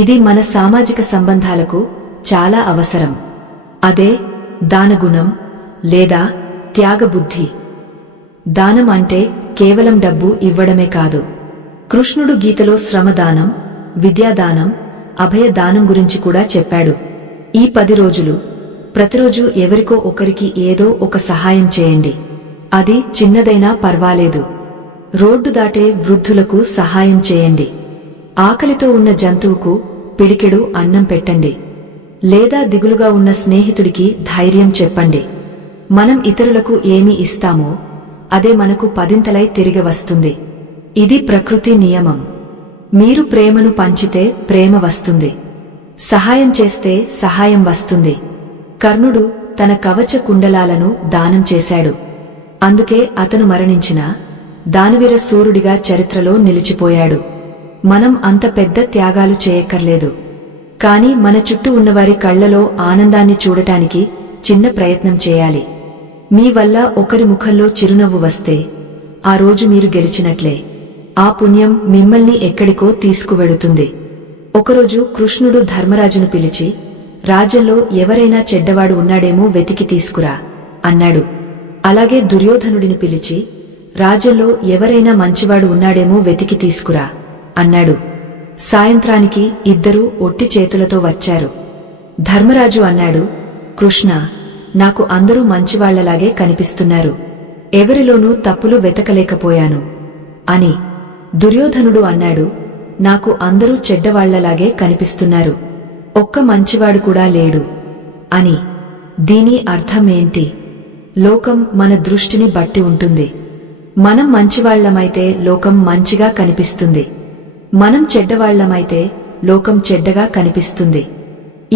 ఇది మన సామాజిక సంబంధాలకు చాలా అవసరం. అదే దానగుణం లేదా త్యాగబుద్ధి. దానం అంటే కేవలం డబ్బు ఇవ్వడమే కాదు. కృష్ణుడు గీతలో శ్రమదానం, విద్యాదానం, అభయదానం గురించి కూడా చెప్పాడు. ఈ 10 రోజులు ప్రతిరోజు ఎవరికో ఒకరికి ఏదో ఒక సహాయం చేయండి. అది చిన్నదైనా పర్వాలేదు. రోడ్డు దాటే వృద్ధులకు సహాయం చేయండి. ఆకలితో ఉన్న జంతువుకు పిడికెడు అన్నం పెట్టండి. లేదా దిగులుగా ఉన్న స్నేహితుడికి ధైర్యం చెప్పండి. మనం ఇతరులకు ఏమి ఇస్తామో అదే మనకు 10ంతలై తిరిగి వస్తుంది. ఇది ప్రకృతి నియమం. మీరు ప్రేమను పంచితే ప్రేమ వస్తుంది. సహాయం చేస్తే సహాయం వస్తుంది. కర్ణుడు తన కవచ కుండలాలను దానం చేశాడు. అందుకే అతను మరణించినా దానవీర సూరుడిగా చరిత్రలో నిలిచిపోయాడు. మనం అంత పెద్ద త్యాగాలు చేయక్కర్లేదు. కాని మన చుట్టూ ఉన్నవారి కళ్లలో ఆనందాన్ని చూడటానికి చిన్న ప్రయత్నం చేయాలి. మీ వల్ల ఒకరి ముఖంలో చిరునవ్వు వస్తే ఆ రోజు మీరు గెలిచినట్లే. ఆ పుణ్యం మిమ్మల్ని ఎక్కడికో తీసుకువెడుతుంది. ఒకరోజు కృష్ణుడు ధర్మరాజును పిలిచి, రాజ్యంలో ఎవరైనా చెడ్డవాడు ఉన్నాడేమో వెతికి తీసుకురా అన్నాడు. అలాగే దుర్యోధనుడిని పిలిచి, రాజ్యంలో ఎవరైనా మంచివాడు ఉన్నాడేమో వెతికి తీసుకురా అన్నాడు. సాయంత్రానికి ఇద్దరూ ఒట్టి చేతులతో వచ్చారు. ధర్మరాజు అన్నాడు, కృష్ణ, నాకు అందరూ మంచివాళ్లలాగే కనిపిస్తున్నారు. ఎవరిలోనూ తప్పులు వెతకలేకపోయాను అని. దుర్యోధనుడు అన్నాడు, నాకు అందరూ చెడ్డవాళ్లలాగే కనిపిస్తున్నారు. ఒక్క మంచివాడు కూడా లేడు అని. దీని అర్థమేంటి? లోకం మన దృష్టిని బట్టి ఉంటుంది. మనం మంచివాళ్లమైతే లోకం మంచిగా కనిపిస్తుంది. మనం చెడ్డవాళ్లమైతే లోకం చెడ్డగా కనిపిస్తుంది.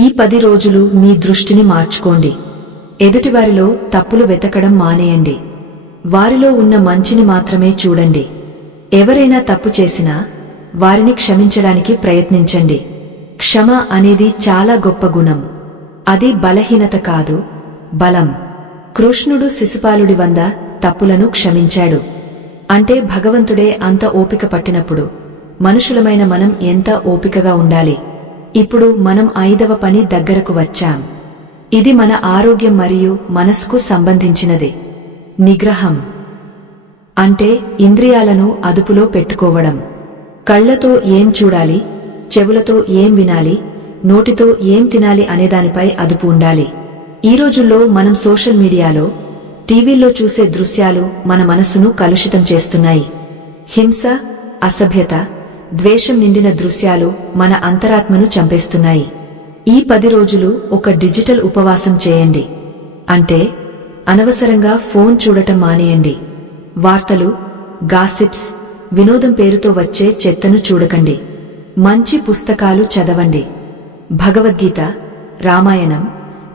ఈ 10 రోజులు మీ దృష్టిని మార్చుకోండి. ఎదుటివారిలో తప్పులు వెతకడం మానేయండి. వారిలో ఉన్న మంచిని మాత్రమే చూడండి. ఎవరైనా తప్పు చేసినా వారిని క్షమించడానికి ప్రయత్నించండి. క్షమ అనేది చాలా గొప్ప గుణం. అది బలహీనత కాదు, బలం. కృష్ణుడు శిశుపాలుడి 100 తప్పులను క్షమించాడు. అంటే భగవంతుడే అంత ఓపిక పట్టినప్పుడు మనుషులమైన మనం ఎంత ఓపికగా ఉండాలి. ఇప్పుడు మనం 5వ పని దగ్గరకు వచ్చాం. ఇది మన ఆరోగ్యం మరియు మనస్సుకు సంబంధించినది. నిగ్రహం అంటే ఇంద్రియాలను అదుపులో పెట్టుకోవడం. కళ్లతో ఏం చూడాలి, చెవులతో ఏం వినాలి, నోటితో ఏం తినాలి అనేదానిపై అదుపు ఉండాలి. ఈ రోజుల్లో మనం సోషల్ మీడియాలో, టీవీల్లో చూసే దృశ్యాలు మన మనస్సును కలుషితం చేస్తున్నాయి. హింస, అసభ్యత, ద్వేషం నిండిన దృశ్యాలు మన అంతరాత్మను చంపేస్తున్నాయి. ఈ 10 రోజులు ఒక డిజిటల్ ఉపవాసం చేయండి. అంటే అనవసరంగా ఫోన్ చూడటం మానేయండి. వార్తలు, గాసిప్స్, వినోదం పేరుతో వచ్చే చెత్తను చూడకండి. మంచి పుస్తకాలు చదవండి. భగవద్గీత, రామాయణం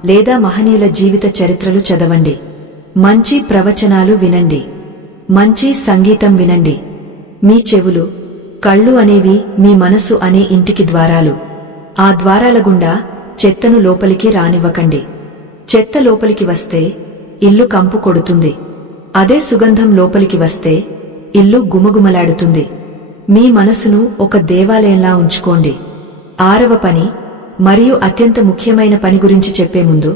లేదా మహనీయుల జీవిత చరిత్రలు చదవండి. మంచి ప్రవచనాలు వినండి. మంచి సంగీతం వినండి. మీ చెవులు, కళ్ళు అనేవి మీ మనసు అనే ఇంటికి ద్వారాలు. ఆ ద్వారాల గుండా చెత్తను లోపలికి రానివ్వకండి. చెత్త లోపలికి వస్తే ఇల్లు కంపు కొడుతుంది. అదే సుగంధం లోపలికి వస్తే ఇల్లు గుమగుమలాడుతుంది. మీ మనసును ఒక దేవాలయంలా ఉంచుకోండి. 6వ పని మరియు అత్యంత ముఖ్యమైన పని గురించి చెప్పే ముందు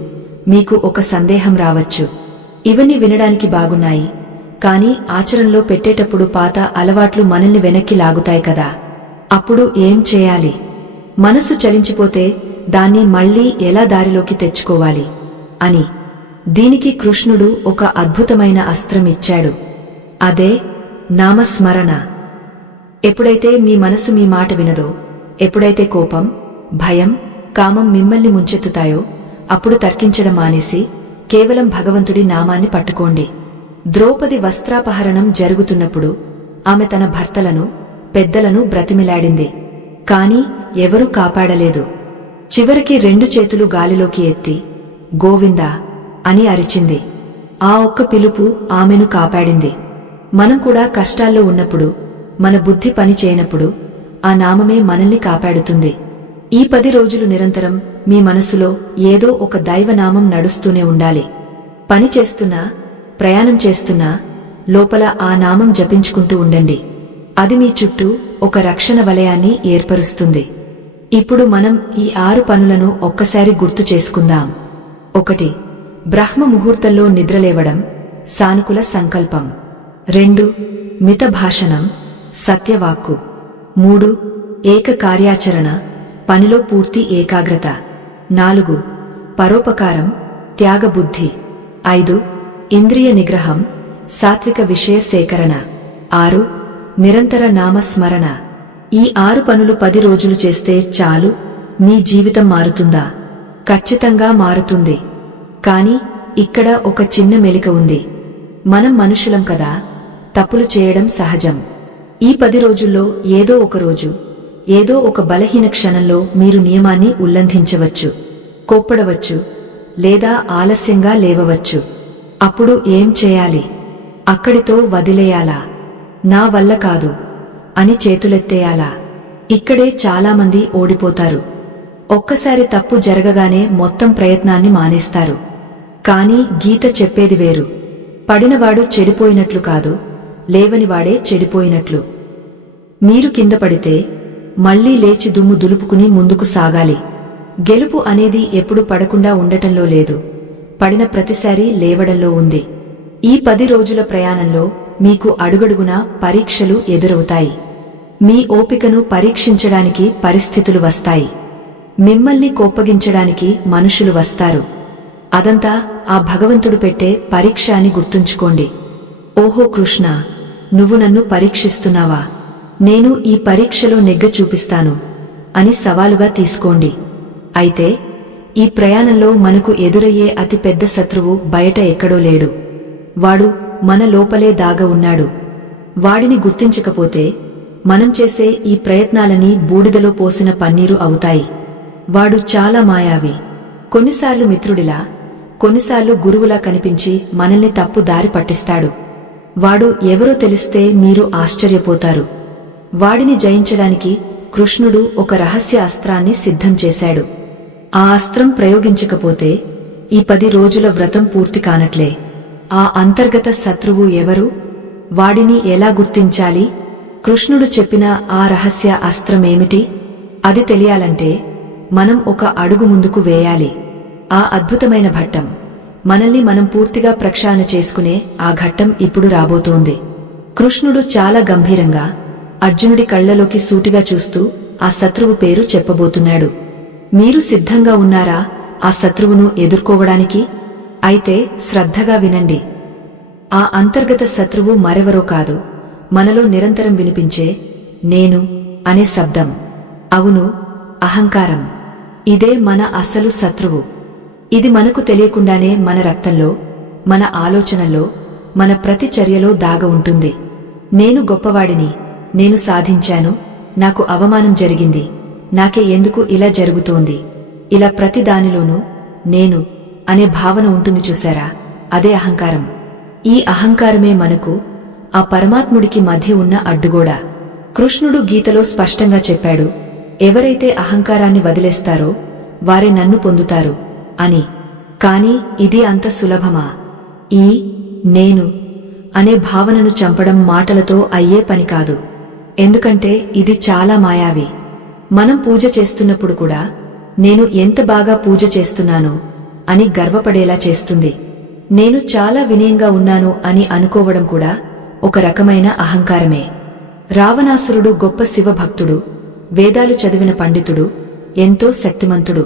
మీకు ఒక సందేహం రావచ్చు. ఇవన్నీ వినడానికి బాగున్నాయి, కానీ ఆచరణలో పెట్టేటప్పుడు పాత అలవాట్లు మనల్ని వెనక్కి లాగుతాయి కదా. అప్పుడు ఏం చేయాలి? మనసు చలించిపోతే దాన్ని మళ్లీ ఎలా దారిలోకి తెచ్చుకోవాలి అని. దీనికి కృష్ణుడు ఒక అద్భుతమైన అస్త్రం ఇచ్చాడు. అదే నామస్మరణ. ఎప్పుడైతే మీ మనసు మీ మాట వినదో, ఎప్పుడైతే కోపం, భయం, కామం మిమ్మల్ని ముంచెత్తుతాయో, అప్పుడు తర్కించడం మానేసి కేవలం భగవంతుడి నామాన్ని పట్టుకోండి. ద్రౌపది వస్త్రాపహరణం జరుగుతున్నప్పుడు ఆమె తన భర్తలను, పెద్దలను బ్రతిమిలాడింది. కాని ఎవరూ కాపాడలేదు. చివరికి 2 చేతులు గాలిలోకి ఎత్తి గోవిందా అని అరిచింది. ఆ ఒక్క పిలుపు ఆమెను కాపాడింది. మనం కూడా కష్టాల్లో ఉన్నప్పుడు, మన బుద్ధి పని చేయనప్పుడు ఆ నామమే మనల్ని కాపాడుతుంది. ఈ 10 రోజులు నిరంతరం మీ మనసులో ఏదో ఒక దైవనామం నడుస్తూనే ఉండాలి. పని చేస్తున్నా, ప్రయాణం చేస్తున్నా లోపల ఆ నామం జపించుకుంటూ ఉండండి. అది మీ చుట్టూ ఒక రక్షణ వలయాన్ని ఏర్పరుస్తుంది. ఇప్పుడు మనం ఈ 6 పనులను ఒక్కసారి గుర్తు చేసుకుందాం. 1. బ్రహ్మ ముహూర్తంలో నిద్రలేవడం, సానుకూల సంకల్పం. 2. మిత భాషణం, సత్యవాక్కు. 3. ఏక కార్యాచరణ, పనిలో పూర్తి ఏకాగ్రత. 4. పరోపకారం, త్యాగబుద్ధి. 5. ఇంద్రియ నిగ్రహం, సాత్విక విషయ సేకరణ. 6. నిరంతర నామస్మరణ. ఈ 6 పనులు 10 రోజులు చేస్తే చాలు. మీ జీవితం మారుతుందా? ఖచ్చితంగా మారుతుంది. కాని ఇక్కడ ఒక చిన్న మెలిక ఉంది. మనం మనుషులం కదా, తప్పులు చేయడం సహజం. ఈ 10 రోజుల్లో ఏదో ఒక రోజు, ఏదో ఒక బలహీన క్షణంలో మీరు నియమాన్ని ఉల్లంఘించవచ్చు, కోప్పడవచ్చు, లేదా ఆలస్యంగా లేవవచ్చు. అప్పుడు ఏం చేయాలి? అక్కడితో వదిలేయాలా? నా వల్ల కాదు అని చేతులెత్తేయాలా? ఇక్కడే చాలామంది ఓడిపోతారు. ఒక్కసారి తప్పు జరగగానే మొత్తం ప్రయత్నాన్ని మానేస్తారు. కాని గీత చెప్పేది వేరు. పడినవాడు చెడిపోయినట్లు కాదు, లేవనివాడే చెడిపోయినట్లు. మీరు కింద పడితే మళ్లీ లేచి దుమ్ము దులుపుకుని ముందుకు సాగాలి. గెలుపు అనేది ఎప్పుడు పడకుండా ఉండటంలో లేదు, పడిన ప్రతిసారి లేవడంలో ఉంది. ఈ 10 రోజుల ప్రయాణంలో మీకు అడుగడుగునా పరీక్షలు ఎదురవుతాయి. మీ ఓపికను పరీక్షించడానికి పరిస్థితులు వస్తాయి. మిమ్మల్ని కోప్పగించడానికి మనుషులు వస్తారు. అదంతా ఆ భగవంతుడు పెట్టే పరీక్ష అని గుర్తుంచుకోండి. ఓహో కృష్ణ, నువ్వు నన్ను పరీక్షిస్తున్నావా? నేను ఈ పరీక్షలో నెగ్గ చూపిస్తాను అని సవాలుగా తీసుకోండి. అయితే ఈ ప్రయాణంలో మనకు ఎదురయ్యే అతి పెద్ద శత్రువు బయట ఎక్కడో లేడు. వాడు మన లోపలే దాగ ఉన్నాడు. వాడిని గుర్తించకపోతే మనం చేసే ఈ ప్రయత్నాలని బూడిదలో పోసిన పన్నీరు అవుతాయి. వాడు చాలా మాయావి. కొన్నిసార్లు మిత్రుడిలా, కొన్నిసార్లు గురువులా కనిపించి మనల్ని తప్పు దారి పట్టిస్తాడు. వాడు ఎవరో తెలిస్తే మీరు ఆశ్చర్యపోతారు. వాడిని జయించడానికి కృష్ణుడు ఒక రహస్య అస్త్రాన్ని సిద్ధం చేశాడు. ఆ అస్త్రం ప్రయోగించకపోతే ఈ 10 రోజుల వ్రతం పూర్తి కానట్లే. ఆ అంతర్గత శత్రువు ఎవరు? వాడిని ఎలా గుర్తించాలి? కృష్ణుడు చెప్పిన ఆ రహస్య అస్త్రమేమిటి? అది తెలియాలంటే మనం ఒక అడుగు ముందుకు వేయాలి. ఆ అద్భుతమైన ఘట్టం, మనల్ని మనం పూర్తిగా ప్రక్షాళన చేసుకునే ఆ ఘట్టం ఇప్పుడు రాబోతోంది. కృష్ణుడు చాలా గంభీరంగా అర్జునుడి కళ్లలోకి సూటిగా చూస్తూ ఆ శత్రువు పేరు చెప్పబోతున్నాడు. మీరు సిద్ధంగా ఉన్నారా ఆ శత్రువును ఎదుర్కోవడానికి? అయితే శ్రద్ధగా వినండి. ఆ అంతర్గత శత్రువు మరెవరో కాదు, మనలో నిరంతరం వినిపించే నేను అనే శబ్దం. అవును, అహంకారం. ఇదే మన అసలు శత్రువు. ఇది మనకు తెలియకుండానే మన రక్తంలో, మన ఆలోచనల్లో, మన ప్రతి చర్యలో దాగ ఉంటుంది. నేను గొప్పవాడిని, నేను సాధించాను, నాకు అవమానం జరిగింది, నాకే ఎందుకు ఇలా జరుగుతోంది, ఇలా ప్రతి దానిలోనూ నేను అనే భావన ఉంటుంది చూశారా? అదే అహంకారం. ఈ అహంకారమే మనకు ఆ పరమాత్ముడికి మధ్య ఉన్న అడ్డుగోడ. కృష్ణుడు గీతలో స్పష్టంగా చెప్పాడు, ఎవరైతే అహంకారాన్ని వదిలేస్తారో వారే నన్ను పొందుతారు అని. కాని ఇది అంత సులభమా? ఈ నేను అనే భావనను చంపడం మాటలతో అయ్యే పని కాదు. ఎందుకంటే ఇది చాలా మాయావి. మనం పూజ చేస్తున్నప్పుడు కూడా నేను ఎంత బాగా పూజ చేస్తున్నానో అని గర్వపడేలా చేస్తుంది. నేను చాలా వినయంగా ఉన్నాను అని అనుకోవడం కూడా ఒక రకమైన అహంకారమే. రావణాసురుడు గొప్ప శివభక్తుడు, వేదాలు చదివిన పండితుడు, ఎంతో శక్తిమంతుడు.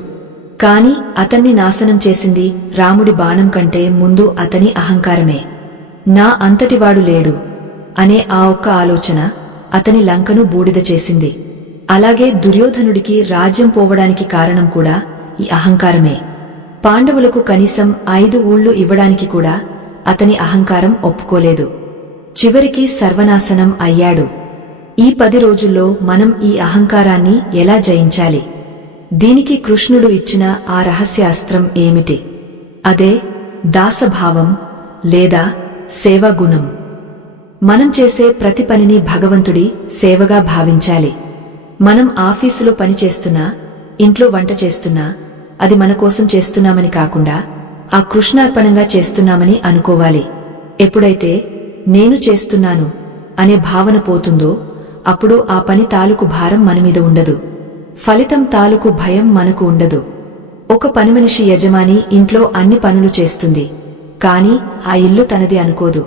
కాని అతన్ని నాశనం చేసింది రాముడి బాణం కంటే ముందు అతని అహంకారమే. నా అంతటివాడు లేడు అనే ఆ ఒక్క ఆలోచన అతని లంకను బూడిద చేసింది. అలాగే దుర్యోధనుడికి రాజ్యం పోవడానికి కారణం కూడా ఈ అహంకారమే. పాండవులకు కనీసం 5 ఊళ్ళు ఇవ్వడానికి కూడా అతని అహంకారం ఒప్పుకోలేదు. చివరికి సర్వనాశనం అయ్యాడు. ఈ 10 రోజుల్లో మనం ఈ అహంకారాన్ని ఎలా జయించాలి? దీనికి కృష్ణుడు ఇచ్చిన ఆ రహస్య అస్త్రం ఏమిటి? అదే దాసభావం లేదా సేవాగుణం. మనం చేసే ప్రతి పనిని భగవంతుడి సేవగా భావించాలి. మనం ఆఫీసులో పని చేస్తున్నా, ఇంట్లో వంట చేస్తున్నా అది మన కోసం చేస్తున్నామని కాకుండా ఆ కృష్ణార్పణంగా చేస్తున్నామని అనుకోవాలి. ఎప్పుడైతే నేను చేస్తున్నాను అనే భావన పోతుందో అప్పుడు ఆ పని తాలూకు భారం మనమీద ఉండదు. ఫలితం తాలూకు భయం మనకు ఉండదు. ఒక పనిమనిషి యజమాని ఇంట్లో అన్ని పనులు చేస్తుంది, కాని ఆ ఇల్లు తనది అనుకోదు.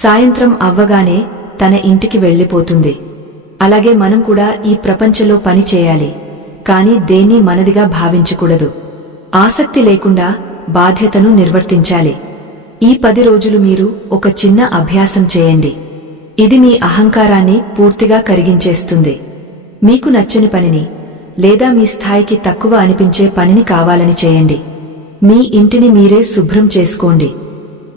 సాయంత్రం అవ్వగానే తన ఇంటికి వెళ్లిపోతుంది. అలాగే మనం కూడా ఈ ప్రపంచంలో పని చేయాలి, కాని దేన్ని మనదిగా భావించకూడదు. ఆసక్తి లేకుండా బాధ్యతను నిర్వర్తించాలి. ఈ 10 రోజులు మీరు ఒక చిన్న అభ్యాసం చేయండి. ఇది మీ అహంకారాన్ని పూర్తిగా కరిగించేస్తుంది. మీకు నచ్చని పనిని లేదా మీ స్థాయికి తక్కువ అనిపించే పనిని కావాలని చేయండి. మీ ఇంటిని మీరే శుభ్రం చేసుకోండి.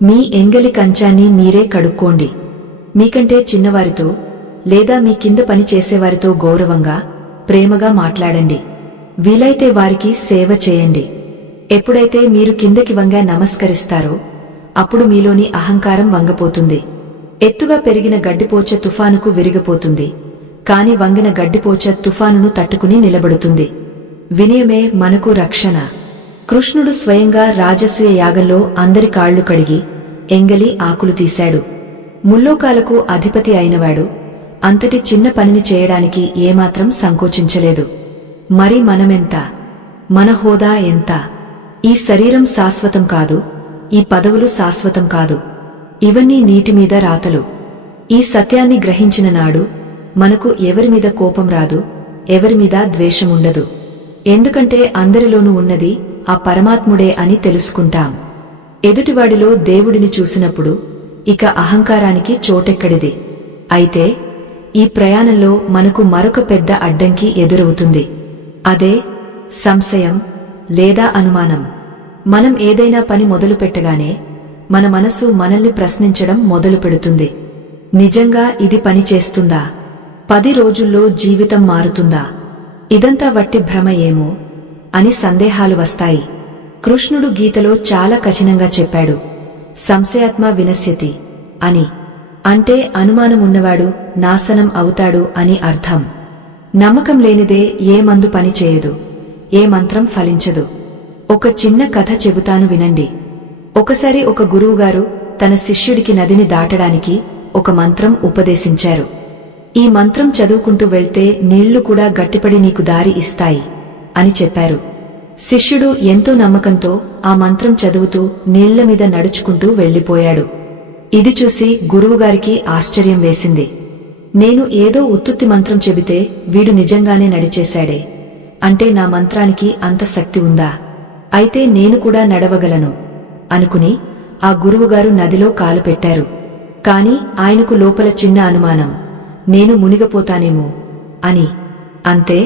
మీ ఎంగలి కంచాన్ని మీరే కడుక్కోండి. మీకంటే చిన్నవారితో లేదా మీ కింద పని చేసేవారితో గౌరవంగా, ప్రేమగా మాట్లాడండి. వీలైతే వారికి సేవ చేయండి. ఎప్పుడైతే మీరు కిందకి వంగా నమస్కరిస్తారో అప్పుడు మీలోని అహంకారం వంగపోతుంది. ఎత్తుగా పెరిగిన గడ్డిపోచ తుఫానుకు విరిగిపోతుంది, కాని వంగిన గడ్డిపోచ తుఫానును తట్టుకుని నిలబడుతుంది. వినయమే మనకు రక్షణ. కృష్ణుడు స్వయంగా రాజసూయ యాగంలో అందరి కాళ్లు కడిగి ఎంగలి ఆకులు తీశాడు. ముల్లోకాలకు అధిపతి అయినవాడు అంతటి చిన్న పనిని చేయడానికి ఏమాత్రం సంకోచించలేదు. మరి మనమెంత? మన హోదా ఎంత? ఈ శరీరం శాశ్వతం కాదు, ఈ పదవులు శాశ్వతం కాదు. ఇవన్నీ నీటిమీద రాతలు. ఈ సత్యాన్ని గ్రహించిన నాడు మనకు ఎవరిమీద కోపం రాదు, ఎవరిమీద ద్వేషముండదు. ఎందుకంటే అందరిలోనూ ఉన్నది ఆ పరమాత్ముడే అని తెలుసుకుంటాం. ఎదుటివాడిలో దేవుడిని చూసినప్పుడు ఇక అహంకారానికి చోటెక్కడిది. అయితే ఈ ప్రయాణంలో మనకు మరొక పెద్ద అడ్డంకి ఎదురవుతుంది. అదే సంశయం లేదా అనుమానం. మనం ఏదైనా పని మొదలుపెట్టగానే మన మనసు మనల్ని ప్రశ్నించడం మొదలు పెడుతుంది. నిజంగా ఇది పని చేస్తుందా? 10 రోజుల్లో జీవితం మారుతుందా? ఇదంతా వట్టి భ్రమ ఏమో అని సందేహాలు వస్తాయి. కృష్ణుడు గీతలో చాలా కఠినంగా చెప్పాడు, సంశయాత్మ వినశ్యతి అని. అంటే అనుమానమున్నవాడు నాశనం అవుతాడు అని అర్థం. నమ్మకం లేనిదే ఏ మందు పని చేయదు, ఏ మంత్రం ఫలించదు. ఒక చిన్న కథ చెబుతాను వినండి. ఒకసారి ఒక గురువుగారు తన శిష్యుడికి నదిని దాటడానికి ఒక మంత్రం ఉపదేశించారు. ఈ మంత్రం చదువుకుంటూ వెళ్తే నీళ్లు కూడా గట్టిపడి నీకు దారి ఇస్తాయి అని చెప్పారు. శిష్యుడు ఎంతో నమ్మకంతో ఆ మంత్రం చదువుతూ నీళ్ల మీద నడుచుకుంటూ వెళ్లిపోయాడు. ఇది చూసి గురువుగారికి ఆశ్చర్యం వేసింది. నేను ఏదో ఉత్తుత్తి మంత్రం చెబితే వీడు నిజంగానే నడిచేశాడే, అంటే నా మంత్రానికి అంత శక్తి ఉందా? అయితే నేను కూడా నడవగలను అనుకుని ఆ గురువుగారు నదిలో కాలు పెట్టారు. కాని ఆయనకు లోపల చిన్న అనుమానం, నేను మునిగపోతానేమో అని. అంతే,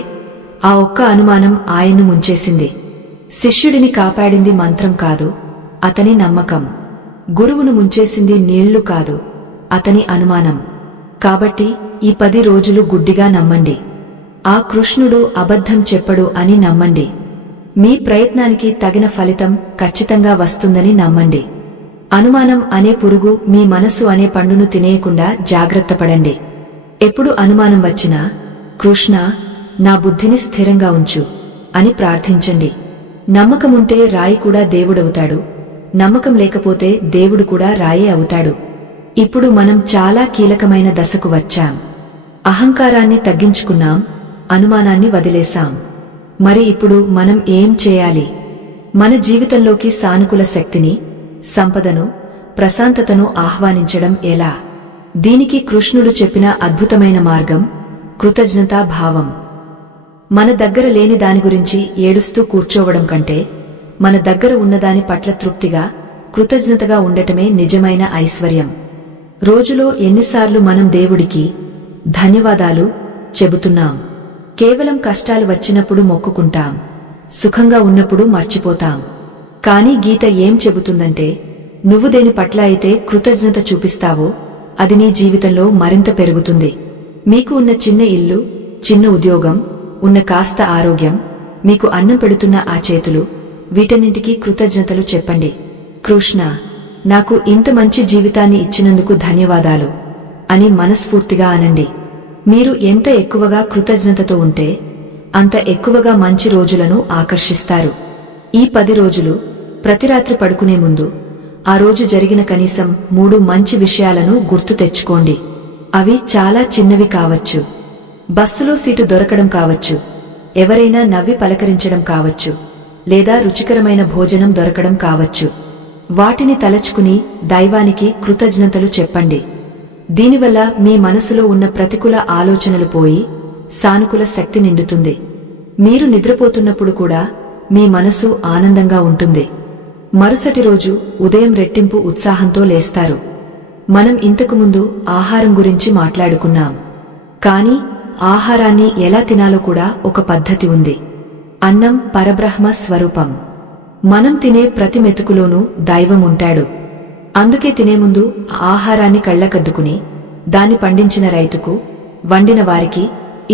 ఆ ఒక్క అనుమానం ఆయన్ను ముంచేసింది. శిష్యుడిని కాపాడింది మంత్రం కాదు, అతని నమ్మకం. గురువును ముంచేసింది నీళ్లు కాదు, అతని అనుమానం. కాబట్టి ఈ 10 రోజులు గుడ్డిగా నమ్మండి. ఆ కృష్ణుడు అబద్ధం చెప్పడు అని నమ్మండి. మీ ప్రయత్నానికి తగిన ఫలితం ఖచ్చితంగా వస్తుందని నమ్మండి. అనుమానం అనే పురుగు మీ మనసు అనే పండును తినేయకుండా జాగ్రత్తపడండి. ఎప్పుడు అనుమానం వచ్చినా, కృష్ణ నా బుద్ధిని స్థిరంగా ఉంచు అని ప్రార్థించండి. నమ్మకముంటే రాయి కూడా దేవుడవుతాడు, నమ్మకం లేకపోతే దేవుడు కూడా రాయే అవుతాడు. ఇప్పుడు మనం చాలా కీలకమైన దశకు వచ్చాం. అహంకారాన్ని తగ్గించుకున్నాం, అనుమానాన్ని వదిలేశాం. మరి ఇప్పుడు మనం ఏం చేయాలి? మన జీవితంలోకి సానుకూల శక్తిని, సంపదను, ప్రశాంతతను ఆహ్వానించడం ఎలా? దీనికి కృష్ణుడు చెప్పిన అద్భుతమైన మార్గం కృతజ్ఞతా భావం. మన దగ్గర లేని దాని గురించి ఏడుస్తూ కూర్చోవడం కంటే మన దగ్గర ఉన్నదాని పట్ల తృప్తిగా, కృతజ్ఞతగా ఉండటమే నిజమైన ఐశ్వర్యం. రోజులో ఎన్నిసార్లు మనం దేవుడికి ధన్యవాదాలు చెబుతున్నాం? కేవలం కష్టాలు వచ్చినప్పుడు మొక్కుకుంటాం, సుఖంగా ఉన్నప్పుడు మర్చిపోతాం. కానీ గీత ఏం చెబుతుందంటే, నువ్వు దేని పట్ల అయితే కృతజ్ఞత చూపిస్తావో అది నీ జీవితంలో మరింత పెరుగుతుంది. మీకు ఉన్న చిన్న ఇల్లు, చిన్న ఉద్యోగం, ఉన్న కాస్త ఆరోగ్యం, మీకు అన్నం పెడుతున్న ఆ చేతులు, వీటన్నింటికీ కృతజ్ఞతలు చెప్పండి. కృష్ణ, నాకు ఇంత మంచి జీవితాన్ని ఇచ్చినందుకు ధన్యవాదాలు అని మనస్ఫూర్తిగా అనండి. మీరు ఎంత ఎక్కువగా కృతజ్ఞతతో ఉంటే అంత ఎక్కువగా మంచి రోజులను ఆకర్షిస్తారు. ఈ 10 రోజులు ప్రతి రాత్రి పడుకునే ముందు ఆ రోజు జరిగిన కనీసం 3 మంచి విషయాలను గుర్తు తెచ్చుకోండి. అవి చాలా చిన్నవి కావచ్చు. బస్సులో సీటు దొరకడం కావచ్చు, ఎవరైనా నవ్వి పలకరించడం కావచ్చు, లేదా రుచికరమైన భోజనం దొరకడం కావచ్చు. వాటిని తలచుకుని దైవానికి కృతజ్ఞతలు చెప్పండి. దీనివల్ల మీ మనసులో ఉన్న ప్రతికూల ఆలోచనలు పోయి సానుకూల శక్తి నిండుతుంది. మీరు నిద్రపోతున్నప్పుడు కూడా మీ మనసు ఆనందంగా ఉంటుంది. మరుసటి రోజు ఉదయం రెట్టింపు ఉత్సాహంతో లేస్తారు. మనం ఇంతకుముందు ఆహారం గురించి మాట్లాడుకున్నాం. కానీ ఆహారాన్ని ఎలా తినాలో కూడా ఒక పద్ధతి ఉంది. అన్నం పరబ్రహ్మ స్వరూపం. మనం తినే ప్రతి మెతుకులోనూ దైవం ఉంటాడు. అందుకే తినే ముందు ఆహారాన్ని కళ్ళకద్దుకుని దాన్ని పండించిన రైతుకు, వండిన వారికి,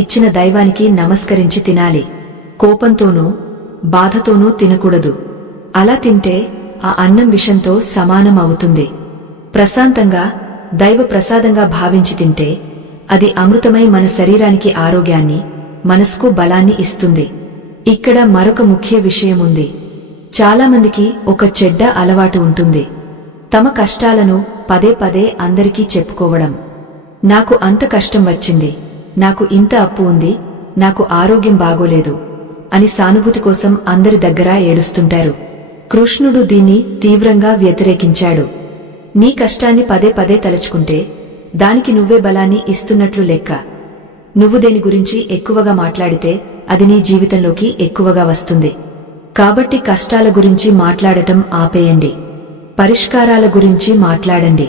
ఇచ్చిన దైవానికి నమస్కరించి తినాలి. కోపంతోనూ బాధతోనూ తినకూడదు. అలా తింటే ఆ అన్నం విషంతో సమానం అవుతుంది. ప్రశాంతంగా, దైవ ప్రసాదంగా భావించి తింటే అది అమృతమై మన శరీరానికి ఆరోగ్యాన్ని, మనసుకు బలాన్ని ఇస్తుంది. ఇక్కడ మరొక ముఖ్య విషయముంది. చాలామందికి ఒక చెడ్డ అలవాటు ఉంటుంది. తమ కష్టాలను పదే పదే అందరికీ చెప్పుకోవడం. నాకు అంత కష్టం వచ్చింది, నాకు ఇంత అప్పు ఉంది, నాకు ఆరోగ్యం బాగోలేదు అని సానుభూతి కోసం అందరి దగ్గర ఏడుస్తుంటారు. కృష్ణుడు దీన్ని తీవ్రంగా వ్యతిరేకించాడు. నీ కష్టాన్ని పదే పదే తలుచుకుంటే దానికి నువ్వే బలాన్ని ఇస్తున్నట్లు లెక్క. నువ్వు దేని గురించి ఎక్కువగా మాట్లాడితే అది నీ జీవితంలోకి ఎక్కువగా వస్తుంది. కాబట్టి కష్టాల గురించి మాట్లాడటం ఆపేయండి. పరిష్కారాల గురించి మాట్లాడండి.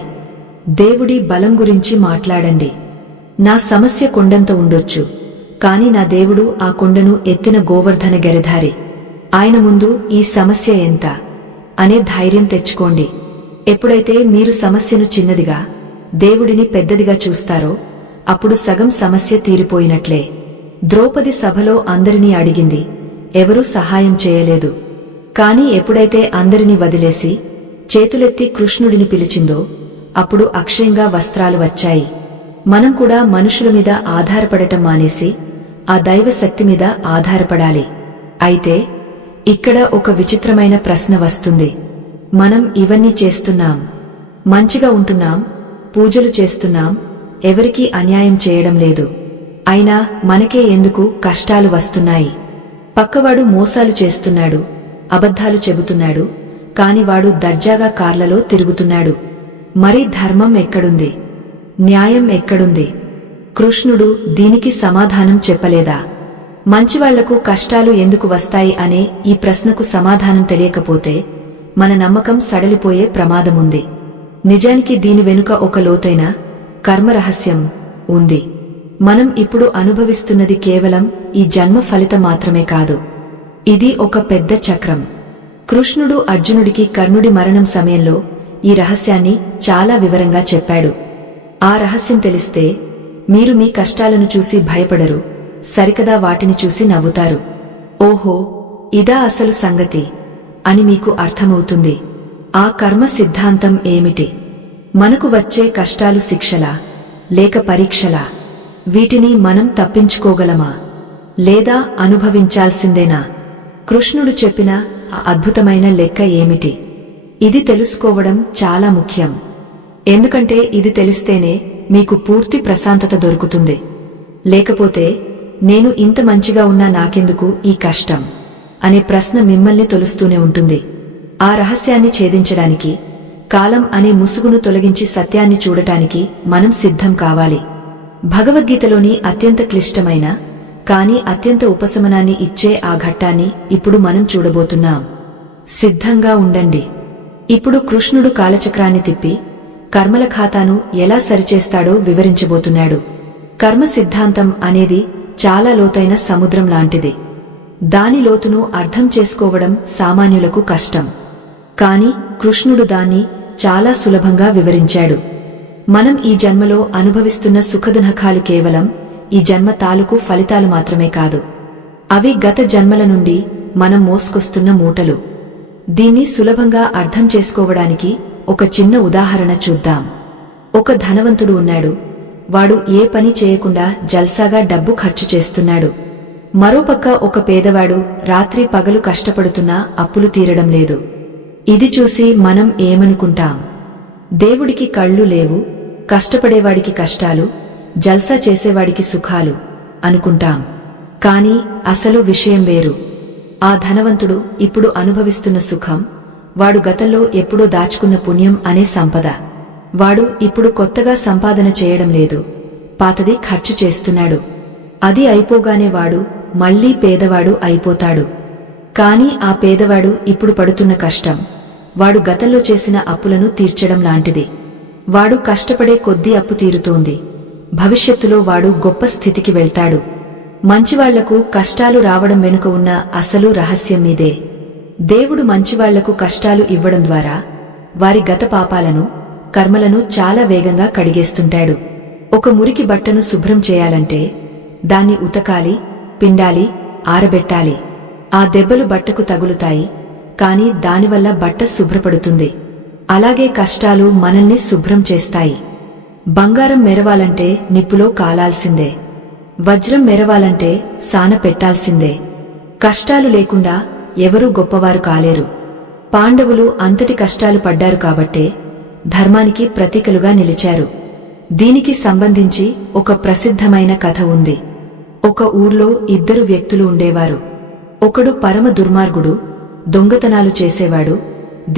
దేవుడి బలం గురించి మాట్లాడండి. నా సమస్య కొండంత ఉండొచ్చు, కాని నా దేవుడు ఆ కొండను ఎత్తిన గోవర్ధన గిరిధారి. ఆయన ముందు ఈ సమస్య ఎంత అనే ధైర్యం తెచ్చుకోండి. ఎప్పుడైతే మీరు సమస్యను చిన్నదిగా, దేవుడిని పెద్దదిగా చూస్తారో అప్పుడు సగం సమస్య తీరిపోయినట్లే. ద్రౌపది సభలో అందరినీ అడిగింది, ఎవరూ సహాయం చేయలేదు. కాని ఎప్పుడైతే అందరినీ వదిలేసి చేతులెత్తి కృష్ణుడిని పిలిచిందో అప్పుడు అక్షయంగా వస్త్రాలు వచ్చాయి. మనం కూడా మనుషుల మీద ఆధారపడటం మానేసి ఆ దైవ శక్తి మీద ఆధారపడాలి. అయితే ఇక్కడ ఒక విచిత్రమైన ప్రశ్న వస్తుంది. మనం ఇవన్నీ చేస్తున్నాం, మంచిగా ఉంటున్నాం, పూజలు చేస్తున్నాం, ఎవరికీ అన్యాయం చేయడం లేదు. అయినా మనకే ఎందుకు కష్టాలు వస్తున్నాయి? పక్కవాడు మోసాలు చేస్తున్నాడు, అబద్ధాలు చెబుతున్నాడు, కాని వాడు దర్జాగా కార్లలో తిరుగుతున్నాడు. మరి ధర్మం ఎక్కడుంది? న్యాయం ఎక్కడుంది? కృష్ణుడు దీనికి సమాధానం చెప్పలేదా? మంచివాళ్లకు కష్టాలు ఎందుకు వస్తాయి అనే ఈ ప్రశ్నకు సమాధానం తెలియకపోతే మన నమ్మకం సడలిపోయే ప్రమాదముంది. నిజానికి దీని వెనుక ఒక లోతైన కర్మరహస్యం ఉంది. మనం ఇప్పుడు అనుభవిస్తున్నది కేవలం ఈ జన్మ ఫలితం మాత్రమే కాదు. ఇది ఒక పెద్ద చక్రం. కృష్ణుడు అర్జునుడికి కర్ణుడి మరణం సమయంలో ఈ రహస్యాన్ని చాలా వివరంగా చెప్పాడు. ఆ రహస్యం తెలిస్తే మీరు మీ కష్టాలను చూసి భయపడరు, సరికదా వాటిని చూసి నవ్వుతారు. ఓహో, ఇదా అసలు సంగతి అని మీకు అర్థమవుతుంది. ఆ కర్మ సిద్ధాంతం ఏమిటి? మనకు వచ్చే కష్టాలు శిక్షలా లేక పరీక్షలా? వీటిని మనం తప్పించుకోగలమా లేదా అనుభవించాల్సిందేనా? కృష్ణుడు చెప్పిన ఆ అద్భుతమైన లెక్క ఏమిటి? ఇది తెలుసుకోవడం చాలా ముఖ్యం. ఎందుకంటే ఇది తెలిస్తేనే మీకు పూర్తి ప్రశాంతత దొరుకుతుంది. లేకపోతే నేను ఇంత మంచిగా ఉన్నా నాకెందుకు ఈ కష్టం అనే ప్రశ్న మిమ్మల్ని తొలుస్తూనే ఉంటుంది. ఆ రహస్యాన్ని ఛేదించడానికి, కాలం అనే ముసుగును తొలగించి సత్యాన్ని చూడటానికి మనం సిద్ధం కావాలి. భగవద్గీతలోని అత్యంత క్లిష్టమైన కానీ అత్యంత ఉపశమనాన్ని ఇచ్చే ఆ ఘట్టాన్ని ఇప్పుడు మనం చూడబోతున్నాం. సిద్ధంగా ఉండండి. ఇప్పుడు కృష్ణుడు కాలచక్రాన్ని తిప్పి కర్మల ఖాతాను ఎలా సరిచేస్తాడో వివరించబోతున్నాడు. కర్మ సిద్ధాంతం అనేది చాలా లోతైన సముద్రం లాంటిది. దాని లోతును అర్థం చేసుకోవడం సామాన్యులకు కష్టం. కాని కృష్ణుడు దాన్ని చాలా సులభంగా వివరించాడు. మనం ఈ జన్మలో అనుభవిస్తున్న సుఖదునఖాలు కేవలం ఈ జన్మ తాలూకు ఫలితాలు మాత్రమే కాదు. అవి గత జన్మల నుండి మనం మోసుకొస్తున్న మూటలు. దీన్ని సులభంగా అర్థం చేసుకోవడానికి ఒక చిన్న ఉదాహరణ చూద్దాం. ఒక ధనవంతుడు ఉన్నాడు. వాడు ఏ పని చేయకుండా జల్సాగా డబ్బు ఖర్చు చేస్తున్నాడు. మరోపక్క ఒక పేదవాడు రాత్రి పగలు కష్టపడుతున్నా అప్పులు తీరడం లేదు. ఇది చూసి మనం ఏమనుకుంటాం? దేవుడికి కళ్ళు లేవు, కష్టపడేవాడికి కష్టాలు, జల్సా చేసేవాడికి సుఖాలు అనుకుంటాం. కాని అసలు విషయం వేరు. ఆ ధనవంతుడు ఇప్పుడు అనుభవిస్తున్న సుఖం వాడు గతంలో ఎప్పుడో దాచుకున్న పుణ్యం అనే సంపద. వాడు ఇప్పుడు కొత్తగా సంపాదన చేయడం లేదు, పాతది ఖర్చు చేస్తున్నాడు. అది అయిపోగానే వాడు మళ్లీ పేదవాడు అయిపోతాడు. కాని ఆ పేదవాడు ఇప్పుడు పడుతున్న కష్టం వాడు గతంలో చేసిన అప్పులను తీర్చడం లాంటిది. వాడు కష్టపడే కొద్దీ అప్పు తీరుతోంది. భవిష్యత్తులో వాడు గొప్ప స్థితికి వెళ్తాడు. మంచివాళ్లకు కష్టాలు రావడం వెనుక ఉన్న అసలు రహస్యం ఇదే. దేవుడు మంచివాళ్లకు కష్టాలు ఇవ్వడం ద్వారా వారి గత పాపాలను, కర్మలను చాలా వేగంగా కడిగేస్తుంటాడు. ఒక మురికి బట్టను శుభ్రం చేయాలంటే దాన్ని ఉతకాలి, పిండాలి, ఆరబెట్టాలి. ఆ దెబ్బలు బట్టకు తగులుతాయి, కాని దానివల్ల బట్ట శుభ్రపడుతుంది. అలాగే కష్టాలు మనల్ని శుభ్రం చేస్తాయి. బంగారం మెరవాలంటే నిప్పులో కాలాల్సిందే. వజ్రం మెరవాలంటే సాన పెట్టాల్సిందే. కష్టాలు లేకుండా ఎవరూ గొప్పవారు కాలేరు. పాండవులు అంతటి కష్టాలు పడ్డారు కాబట్టే ధర్మానికి ప్రతీకలుగా నిలిచారు. దీనికి సంబంధించి ఒక ప్రసిద్ధమైన కథ ఉంది. ఒక ఊర్లో ఇద్దరు వ్యక్తులు ఉండేవారు. ఒకడు పరమ దుర్మార్గుడు, దొంగతనాలు చేసేవాడు,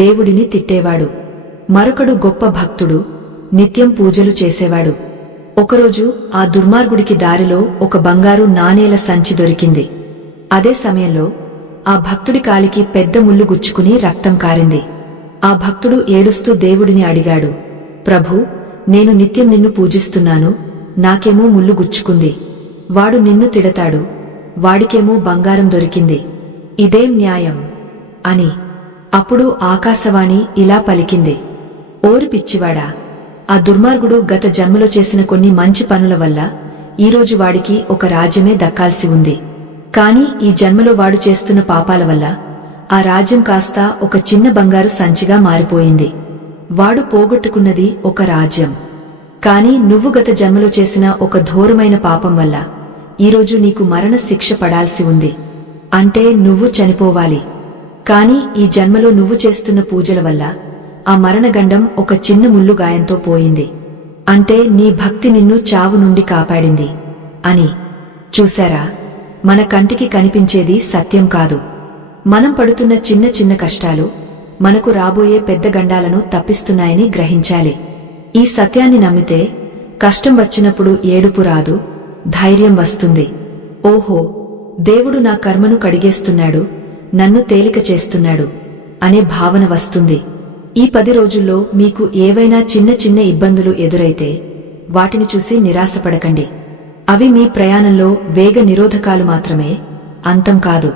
దేవుడిని తిట్టేవాడు. మరొకడు గొప్ప భక్తుడు, నిత్యం పూజలు చేసేవాడు. ఒకరోజు ఆ దుర్మార్గుడికి దారిలో ఒక బంగారు నాణేల సంచి దొరికింది. అదే సమయంలో ఆ భక్తుడి కాలికి పెద్ద ముల్లు గుచ్చుకుని రక్తం కారింది. ఆ భక్తుడు ఏడుస్తూ దేవుడిని అడిగాడు, ప్రభూ, నేను నిత్యం నిన్ను పూజిస్తున్నాను, నాకేమో ముల్లు గుచ్చుకుంది. వాడు నిన్ను తిడతాడు, వాడికేమో బంగారం దొరికింది. ఇదేం న్యాయం అని. అప్పుడు ఆకాశవాణి ఇలా పలికింది, ఓరి పిచ్చివాడా, ఆ దుర్మార్గుడు గత జన్మలో చేసిన కొన్ని మంచి పనుల వల్ల ఈరోజు వాడికి ఒక రాజ్యమే దక్కాల్సి ఉంది. కాని ఈ జన్మలో వాడు చేస్తున్న పాపాల వల్ల ఆ రాజ్యం కాస్త ఒక చిన్న బంగారు సంచిగా మారిపోయింది. వాడు పోగొట్టుకున్నది ఒక రాజ్యం. కాని నువ్వు గత జన్మలో చేసిన ఒక ఘోరమైన పాపం వల్ల ఈరోజు నీకు మరణ శిక్ష పడాల్సి ఉంది. అంటే నువ్వు చనిపోవాలి. కాని ఈ జన్మలో నువ్వు చేస్తున్న పూజల వల్ల ఆ మరణగండం ఒక చిన్న ముల్లు గాయంతో పోయింది. అంటే నీ భక్తి నిన్ను చావు నుండి కాపాడింది అని. చూశారా, మన కంటికి కనిపించేది సత్యం కాదు. మనం పడుతున్న చిన్న చిన్న కష్టాలు మనకు రాబోయే పెద్ద గండాలను తప్పిస్తున్నాయని గ్రహించాలి. ఈ సత్యాన్ని నమ్మితే కష్టం వచ్చినప్పుడు ఏడుపు రాదు, ధైర్యం వస్తుంది. ఓహో, దేవుడు నా కర్మను కడిగేస్తున్నాడు, నన్ను తేలిక చేస్తున్నాడు అనే భావన వస్తుంది. ఈ 10 రోజుల్లో మీకు ఏవైనా చిన్న చిన్న ఇబ్బందులు ఎదురైతే వాటిని చూసి నిరాశపడకండి. అవి మీ ప్రయాణంలో వేగ నిరోధకాలు మాత్రమే, అంతం కాదు.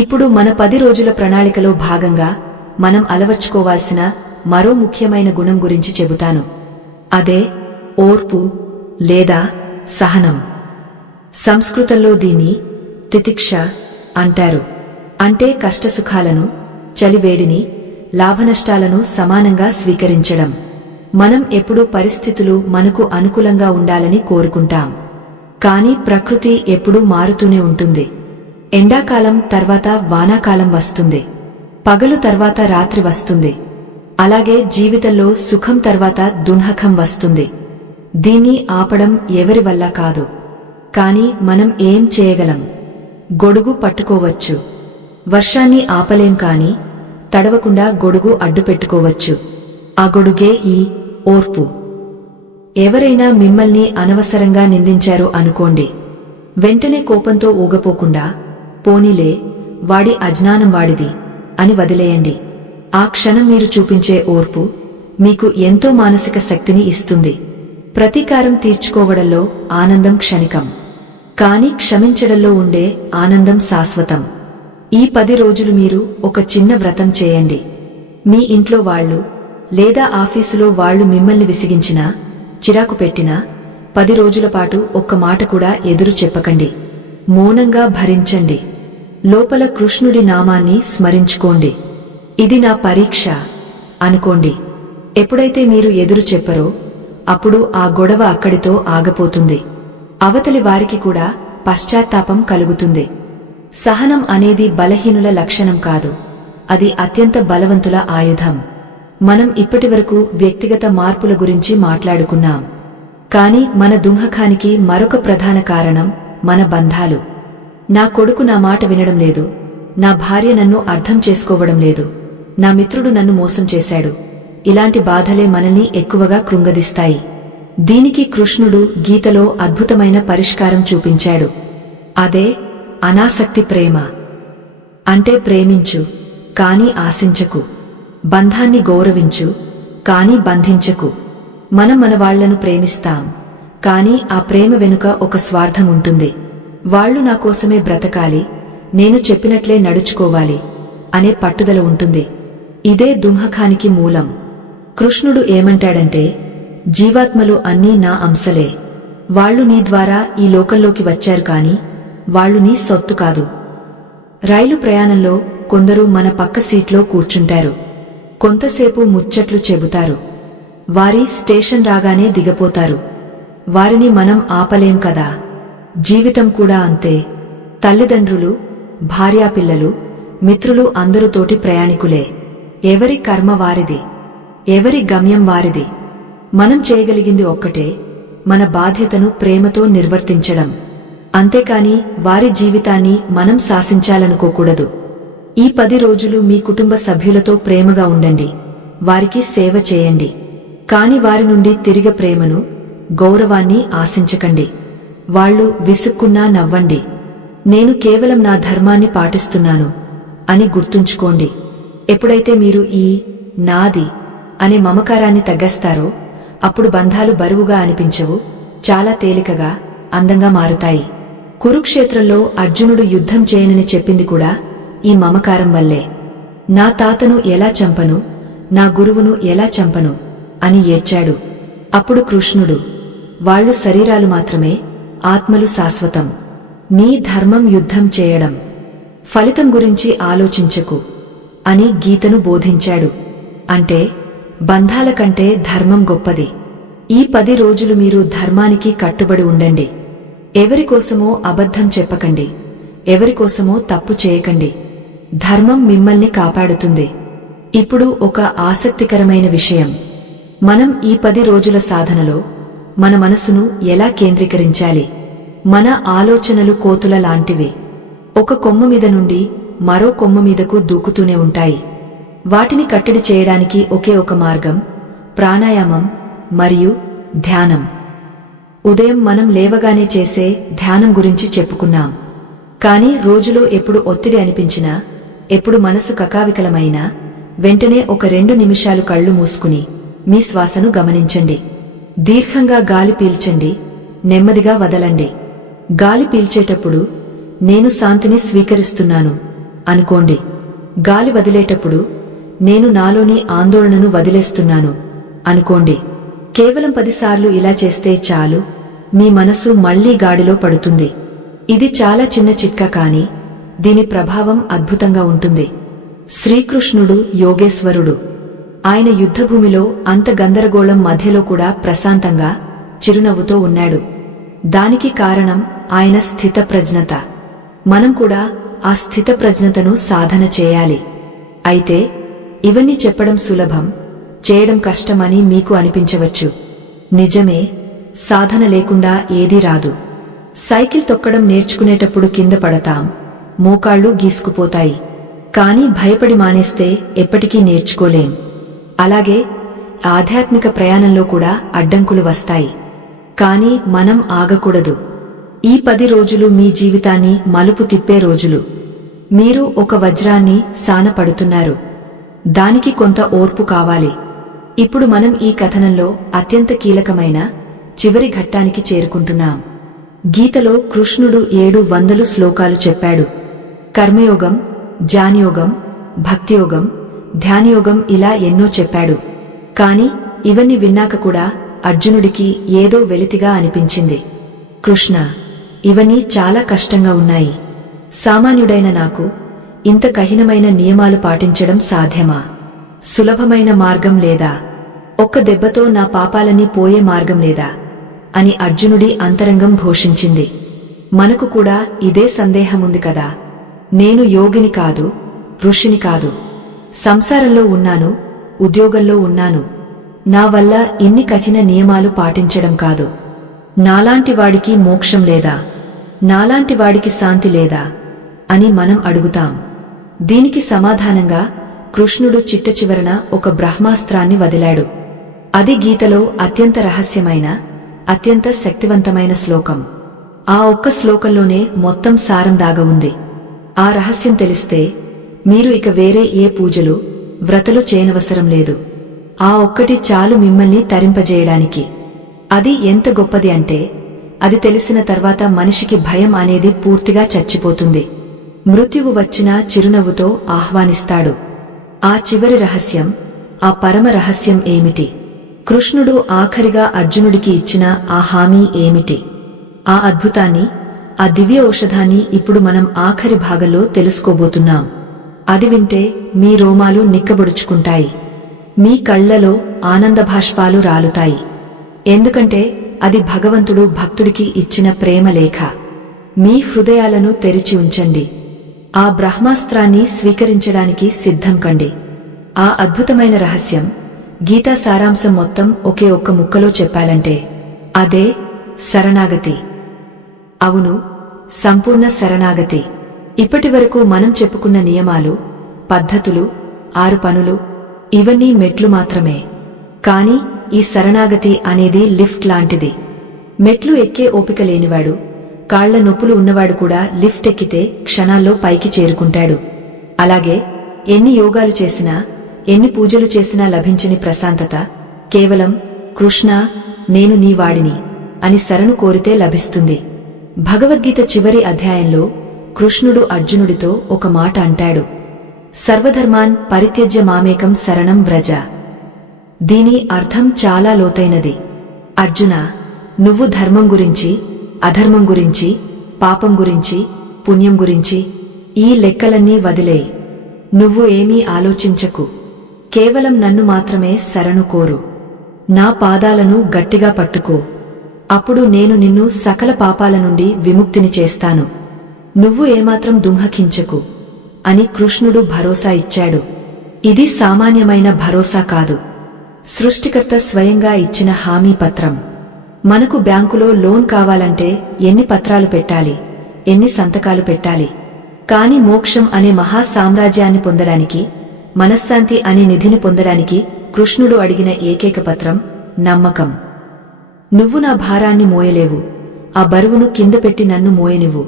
ఇప్పుడు మన 10 రోజుల ప్రణాళికలో భాగంగా మనం అలవర్చుకోవాల్సిన మరో ముఖ్యమైన గుణం గురించి చెబుతాను. అదే ఓర్పు లేదా సహనం. సంస్కృతంలో దీన్ని తితిక్ష అంటారు. అంటే కష్టసుఖాలను, చలివేడిని, లాభనష్టాలను సమానంగా స్వీకరించడం. మనం ఎప్పుడూ పరిస్థితులు మనకు అనుకూలంగా ఉండాలని కోరుకుంటాం. కాని ప్రకృతి ఎప్పుడూ మారుతూనే ఉంటుంది. ఎండాకాలం తర్వాత వానాకాలం వస్తుంది, పగలు తర్వాత రాత్రి వస్తుంది. అలాగే జీవితంలో సుఖం తర్వాత దుఃఖం వస్తుంది. దీన్ని ఆపడం ఎవరి వల్ల కాదు. కాని మనం ఏం చేయగలం? గొడుగు పట్టుకోవచ్చు. వర్షాన్ని ఆపలేం కాని తడవకుండా గొడుగు అడ్డుపెట్టుకోవచ్చు. ఆ గొడుగే ఈ ఓర్పు. ఎవరైనా మిమ్మల్ని అనవసరంగా నిందించారు అనుకోండి. వెంటనే కోపంతో ఊగపోకుండా పోనీలే, వాడి అజ్ఞానం వాడిది అని వదిలేయండి. ఆ క్షణం మీరు చూపించే ఓర్పు మీకు ఎంతో మానసిక శక్తిని ఇస్తుంది. ప్రతీకారం తీర్చుకోవడంలో ఆనందం క్షణికం, కాని క్షమించడంలో ఉండే ఆనందం శాశ్వతం. ఈ 10 రోజులు మీరు ఒక చిన్న వ్రతం చేయండి. మీ ఇంట్లో వాళ్ళు లేదా ఆఫీసులో వాళ్ళు మిమ్మల్ని విసిగించినా, చిరాకు పెట్టినా 10 రోజుల పాటు ఒక్క మాట కూడా ఎదురు చెప్పకండి. మౌనంగా భరించండి. లోపల కృష్ణుడి నామాన్ని స్మరించుకోండి. ఇది నా పరీక్ష అనుకోండి. ఎప్పుడైతే మీరు ఎదురు చెప్పరో అప్పుడు ఆ గొడవ అక్కడితో ఆగపోతుంది. అవతలి వారికి కూడా పశ్చాత్తాపం కలుగుతుంది. సహనం అనేది బలహీనుల లక్షణం కాదు, అది అత్యంత బలవంతుల ఆయుధం. మనం ఇప్పటివరకు వ్యక్తిగత మార్పుల గురించి మాట్లాడుకున్నాం. కాని మన దుఃఖానికి మరొక ప్రధాన కారణం మన బంధాలు. నా కొడుకు నా మాట వినడం లేదు, నా భార్య నన్ను అర్థం చేసుకోవడం లేదు, నా మిత్రుడు నన్ను మోసం చేశాడు. ఇలాంటి బాధలే మనల్ని ఎక్కువగా కృంగదీస్తాయి. దీనికి కృష్ణుడు గీతలో అద్భుతమైన పరిష్కారం చూపించాడు. అదే అనాసక్తి ప్రేమ. అంటే ప్రేమించు, కాని ఆశించకు. బంధాన్ని గౌరవించు, కాని బంధించకు. మనం మన వాళ్లను ప్రేమిస్తాం, కాని ఆ ప్రేమ వెనుక ఒక స్వార్థం ఉంటుంది. వాళ్లు నా కోసమే బ్రతకాలి, నేను చెప్పినట్లే నడుచుకోవాలి అనే పట్టుదల ఉంటుంది. ఇదే దుఃఖానికి మూలం. కృష్ణుడు ఏమంటాడంటే, జీవాత్మలు అన్నీ నా అంశలే. వాళ్లు నీ ద్వారా ఈ లోకంలోకి వచ్చారు కాని వాళ్లు నీ సొత్తు కాదు. రైలు ప్రయాణంలో కొందరు మన పక్క సీట్లో కూర్చుంటారు. కొంతసేపు ముచ్చట్లు చెబుతారు. వారి స్టేషన్ రాగానే దిగపోతారు. వారిని మనం ఆపలేం కదా. జీవితం కూడా అంతే. తల్లిదండ్రులు, భార్యాపిల్లలు, మిత్రులు అందరూ తోటి ప్రయాణికులే. ఎవరి కర్మ వారిది, ఎవరి గమ్యం వారిది. మనం చేయగలిగింది ఒక్కటే, మన బాధ్యతను ప్రేమతో నిర్వర్తించడం. అంతేకాని వారి జీవితాన్ని మనం శాసించాలనుకోకూడదు. ఈ 10 రోజులు మీ కుటుంబ సభ్యులతో ప్రేమగా ఉండండి, వారికి సేవ చేయండి. కాని వారి నుండి తిరిగి ప్రేమను, గౌరవాన్ని ఆశించకండి. వాళ్లు విసుక్కున్నా నవ్వండి. నేను కేవలం నా ధర్మాన్ని పాటిస్తున్నాను అని గుర్తుంచుకోండి. ఎప్పుడైతే మీరు ఈ నాది అనే మమకారాన్ని తగ్గస్తారో అప్పుడు బంధాలు బరువుగా అనిపించవు, చాలా తేలికగా, అందంగా మారుతాయి. కురుక్షేత్రంలో అర్జునుడు యుద్ధం చేయనని చెప్పింది కూడా ఈ మమకారం వల్లే. నా తాతను ఎలా చంపను, నా గురువును ఎలా చంపను అని ఏడ్చాడు. అప్పుడు కృష్ణుడు, వాళ్లు శరీరాలు మాత్రమే, ఆత్మలు శాశ్వతం. నీ ధర్మం యుద్ధం చేయడం, ఫలితం గురించి ఆలోచించకు అని గీతను బోధించాడు. అంటే బంధాల కంటే ధర్మం గొప్పది. ఈ 10 రోజులు మీరు ధర్మానికి కట్టుబడి ఉండండి. ఎవరికోసమో అబద్ధం చెప్పకండి, ఎవరికోసమో తప్పు చేయకండి. ధర్మం మిమ్మల్ని కాపాడుతుంది. ఇప్పుడు ఒక ఆసక్తికరమైన విషయం. మనం ఈ 10 రోజుల సాధనలో మన మనసును ఎలా కేంద్రీకరించాలి? మన ఆలోచనలు కోతుల లాంటివి. ఒక కొమ్మ మీద నుండి మరో కొమ్మ మీదకు దూకుతూనే ఉంటాయి. వాటిని కట్టడి చేయడానికి ఒకే ఒక మార్గం, ప్రాణాయామం మరియు ధ్యానం. ఉదయం మనం లేవగానే చేసే ధ్యానం గురించి చెప్పుకున్నాం. కాని రోజులో ఎప్పుడు ఒత్తిడి అనిపించినా, ఎప్పుడు మనసు కకావికలమైనా వెంటనే ఒక 2 నిమిషాలు కళ్ళు మూసుకుని మీ శ్వాసను గమనించండి. దీర్ఘంగా గాలి పీల్చండి, నెమ్మదిగా వదలండి. గాలి పీల్చేటప్పుడు నేను శాంతిని స్వీకరిస్తున్నాను అనుకోండి. గాలి వదిలేటప్పుడు నేను నాలోని ఆందోళనను వదిలేస్తున్నాను అనుకోండి. కేవలం 10 సార్లు ఇలా చేస్తే చాలు, మీ మనసు మళ్లీ గాడిలో పడుతుంది. ఇది చాలా చిన్న చిట్కా కాని దీని ప్రభావం అద్భుతంగా ఉంటుంది. శ్రీకృష్ణుడు యోగేశ్వరుడు. ఆయన యుద్ధభూమిలో అంత గందరగోళం మధ్యలో కూడా ప్రశాంతంగా, చిరునవ్వుతో ఉన్నాడు. దానికి కారణం ఆయన స్థితప్రజ్ఞత. మనం కూడా ఆ స్థితప్రజ్ఞతను సాధన చేయాలి. అయితే ఇవన్నీ చెప్పడం సులభం, చేయడం కష్టమని మీకు అనిపించవచ్చు. నిజమే, సాధన లేకుండా ఏదీ రాదు. సైకిల్ తొక్కడం నేర్చుకునేటప్పుడు కింద పడతాం, మోకాళ్ళు గీసుకుపోతాయి. కాని భయపడి మానేస్తే ఎప్పటికీ నేర్చుకోలేం. అలాగే ఆధ్యాత్మిక ప్రయాణంలో కూడా అడ్డంకులు వస్తాయి. కాని మనం ఆగకూడదు. ఈ 10 రోజులు మీ జీవితాన్ని మలుపు తిప్పే రోజులు. మీరు ఒక వజ్రాన్ని సానపడుతున్నారు. దానికి కొంత ఓర్పు కావాలి. ఇప్పుడు మనం ఈ కథనంలో అత్యంత కీలకమైన చివరి ఘట్టానికి చేరుకుంటున్నాం. గీతలో కృష్ణుడు 700 శ్లోకాలు చెప్పాడు. కర్మయోగం, జ్ఞానయోగం, భక్తియోగం, ధ్యానయోగం ఇలా ఎన్నో చెప్పాడు. కాని ఇవన్నీ విన్నాక కూడా అర్జునుడికి ఏదో వెలితిగా అనిపించింది. కృష్ణ, ఇవన్నీ చాలా కష్టంగా ఉన్నాయి. సామాన్యుడైన నాకు ఇంత కఠినమైన నియమాలు పాటించడం సాధ్యమా? సులభమైన మార్గం లేదా? ఒక్క దెబ్బతో నా పాపాలన్నీ పోయే మార్గం లేదా అని అర్జునుడి అంతరంగం ఘోషించింది. మనకు కూడా ఇదే సందేహముంది కదా. నేను యోగిని కాదు, ఋషిని కాదు. సంసారంలో ఉన్నాను, ఉద్యోగంలో ఉన్నాను. నా వల్ల ఇన్ని కఠిన నియమాలు పాటించడం కాదు. నాలాంటి వాడికి మోక్షం లేదా? నాలాంటి వాడికి శాంతి లేదా అని మనం అడుగుతాం. దీనికి సమాధానంగా కృష్ణుడు చిట్టచివరన ఒక బ్రహ్మాస్త్రాన్ని వదిలాడు. అది గీతలో అత్యంత రహస్యమైన, అత్యంత శక్తివంతమైన శ్లోకం. ఆ ఒక్క శ్లోకంలోనే మొత్తం సారం దాగ ఉంది. ఆ రహస్యం తెలిస్తే మీరు ఇక వేరే ఏ పూజలు, వ్రతలు చేయనవసరం లేదు. ఆ ఒక్కటి చాలు మిమ్మల్ని తరింపజేయడానికి. అది ఎంత గొప్పది అంటే అది తెలిసిన తర్వాత మనిషికి భయం అనేది పూర్తిగా చచ్చిపోతుంది. మృత్యువు వచ్చినా చిరునవ్వుతో ఆహ్వానిస్తాడు. ఆ చివరి రహస్యం, ఆ పరమ రహస్యం ఏమిటి? కృష్ణుడు ఆఖరిగా అర్జునుడికి ఇచ్చిన ఆ హామీ ఏమిటి? ఆ అద్భుతాన్ని, ఆ దివ్య ఔషధాన్ని ఇప్పుడు మనం ఆఖరి భాగంలో తెలుసుకోబోతున్నాం. అది వింటే మీ రోమాలు నిక్కబొడుచుకుంటాయి. మీ కళ్లలో ఆనందభాష్పాలు రాలుతాయి. ఎందుకంటే అది భగవంతుడు భక్తుడికి ఇచ్చిన ప్రేమలేఖ. మీ హృదయాలను తెరిచి ఉంచండి. ఆ బ్రహ్మాస్త్రాన్ని స్వీకరించడానికి సిద్ధం కండి. ఆ అద్భుతమైన రహస్యం, గీతా సారాంశం మొత్తం ఒకే ఒక్క ముక్కలో చెప్పాలంటే అదే శరణాగతి. అవును, సంపూర్ణ శరణాగతి. ఇప్పటివరకు మనం చెప్పుకున్న నియమాలు, పద్ధతులు, 6 పనులు ఇవన్నీ మెట్లు మాత్రమే. కాని ఈ శరణాగతి అనేది లిఫ్ట్ లాంటిది. మెట్లు ఎక్కే ఓపిక లేనివాడు, కాళ్ల నొప్పులు ఉన్నవాడు కూడా లిఫ్ట్ ఎక్కితే క్షణాల్లో పైకి చేరుకుంటాడు. అలాగే ఎన్ని యోగాలు చేసినా, ఎన్ని పూజలు చేసినా లభించని ప్రశాంతత కేవలం కృష్ణ, నేను నీ వాడిని అని శరణు కోరితే లభిస్తుంది. భగవద్గీత చివరి అధ్యాయంలో కృష్ణుడు అర్జునుడితో ఒక మాట అంటాడు. సర్వధర్మాన్ పరిత్యజ్య మామేకం శరణం వ్రజ. దీని అర్థం చాలా లోతైనది. అర్జున, నువ్వు ధర్మం గురించి, అధర్మం గురించి, పాపం గురించి, పుణ్యం గురించి ఈ లెక్కలన్నీ వదిలేయ్. నువ్వు ఏమీ ఆలోచించకు. కేవలం నన్ను మాత్రమే శరణు కోరు. నా పాదాలను గట్టిగా పట్టుకో. అప్పుడు నేను నిన్ను సకల పాపాల నుండి విముక్తిని చేస్తాను. నువ్వు ఏమాత్రం దుంహకించకు అని కృష్ణుడు భరోసా ఇచ్చాడు. ఇది సామాన్యమైన భరోసా కాదు. సృష్టికర్త స్వయంగా ఇచ్చిన హామీ పత్రం. మనకు బ్యాంకులో లోన్ కావాలంటే ఎన్ని పత్రాలు పెట్టాలి, ఎన్ని సంతకాలు పెట్టాలి. కాని మోక్షం అనే మహా సామ్రాజ్యాన్ని పొందడానికి, మనశ్శాంతి అనే నిధిని పొందడానికి కృష్ణుడు అడిగిన ఏకైక పత్రం నమ్మకం. నువ్వు నా భారాన్ని మోయలేవు, ఆ బరువును కింద పెట్టి నన్ను మోయనివ్వు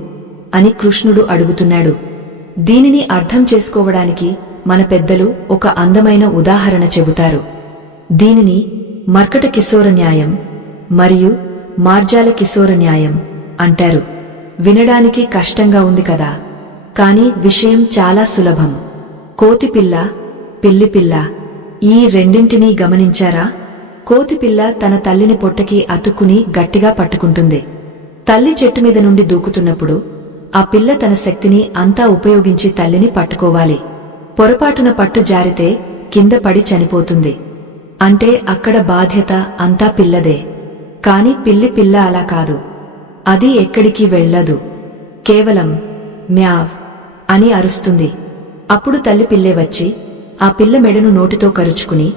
అని కృష్ణుడు అడుగుతున్నాడు. దీనిని అర్థం చేసుకోవడానికి మన పెద్దలు ఒక అందమైన ఉదాహరణ చెబుతారు. దీనిని మర్కట కిశోర న్యాయం మరియు మార్జాల కిశోర న్యాయం అంటారు. వినడానికి కష్టంగా ఉంది కదా, కాని విషయం చాలా సులభం. కోతిపిల్ల, పిల్లిపిల్ల ఈ రెండింటినీ గమనించారా? కోతిపిల్ల తన తల్లిని పొట్టకి అతుక్కుని గట్టిగా పట్టుకుంటుంది. తల్లి చెట్టు మీద నుండి దూకుతున్నప్పుడు ఆ పిల్ల తన శక్తిని అంతా ఉపయోగించి తల్లిని పట్టుకోవాలి. పొరపాటున పట్టు జారితే కింద పడి చనిపోతుంది. అంటే అక్కడ బాధ్యత అంతా పిల్లదే. కాని పిల్లి పిల్ల అలా కాదు. అది ఎక్కడికి వెళ్ళదు. కేవలం మ్యావ్ అని అరుస్తుంది. అప్పుడు తల్లి పిల్లే వచ్చి ఆ పిల్ల మెడను నోటితో కరుచుకుని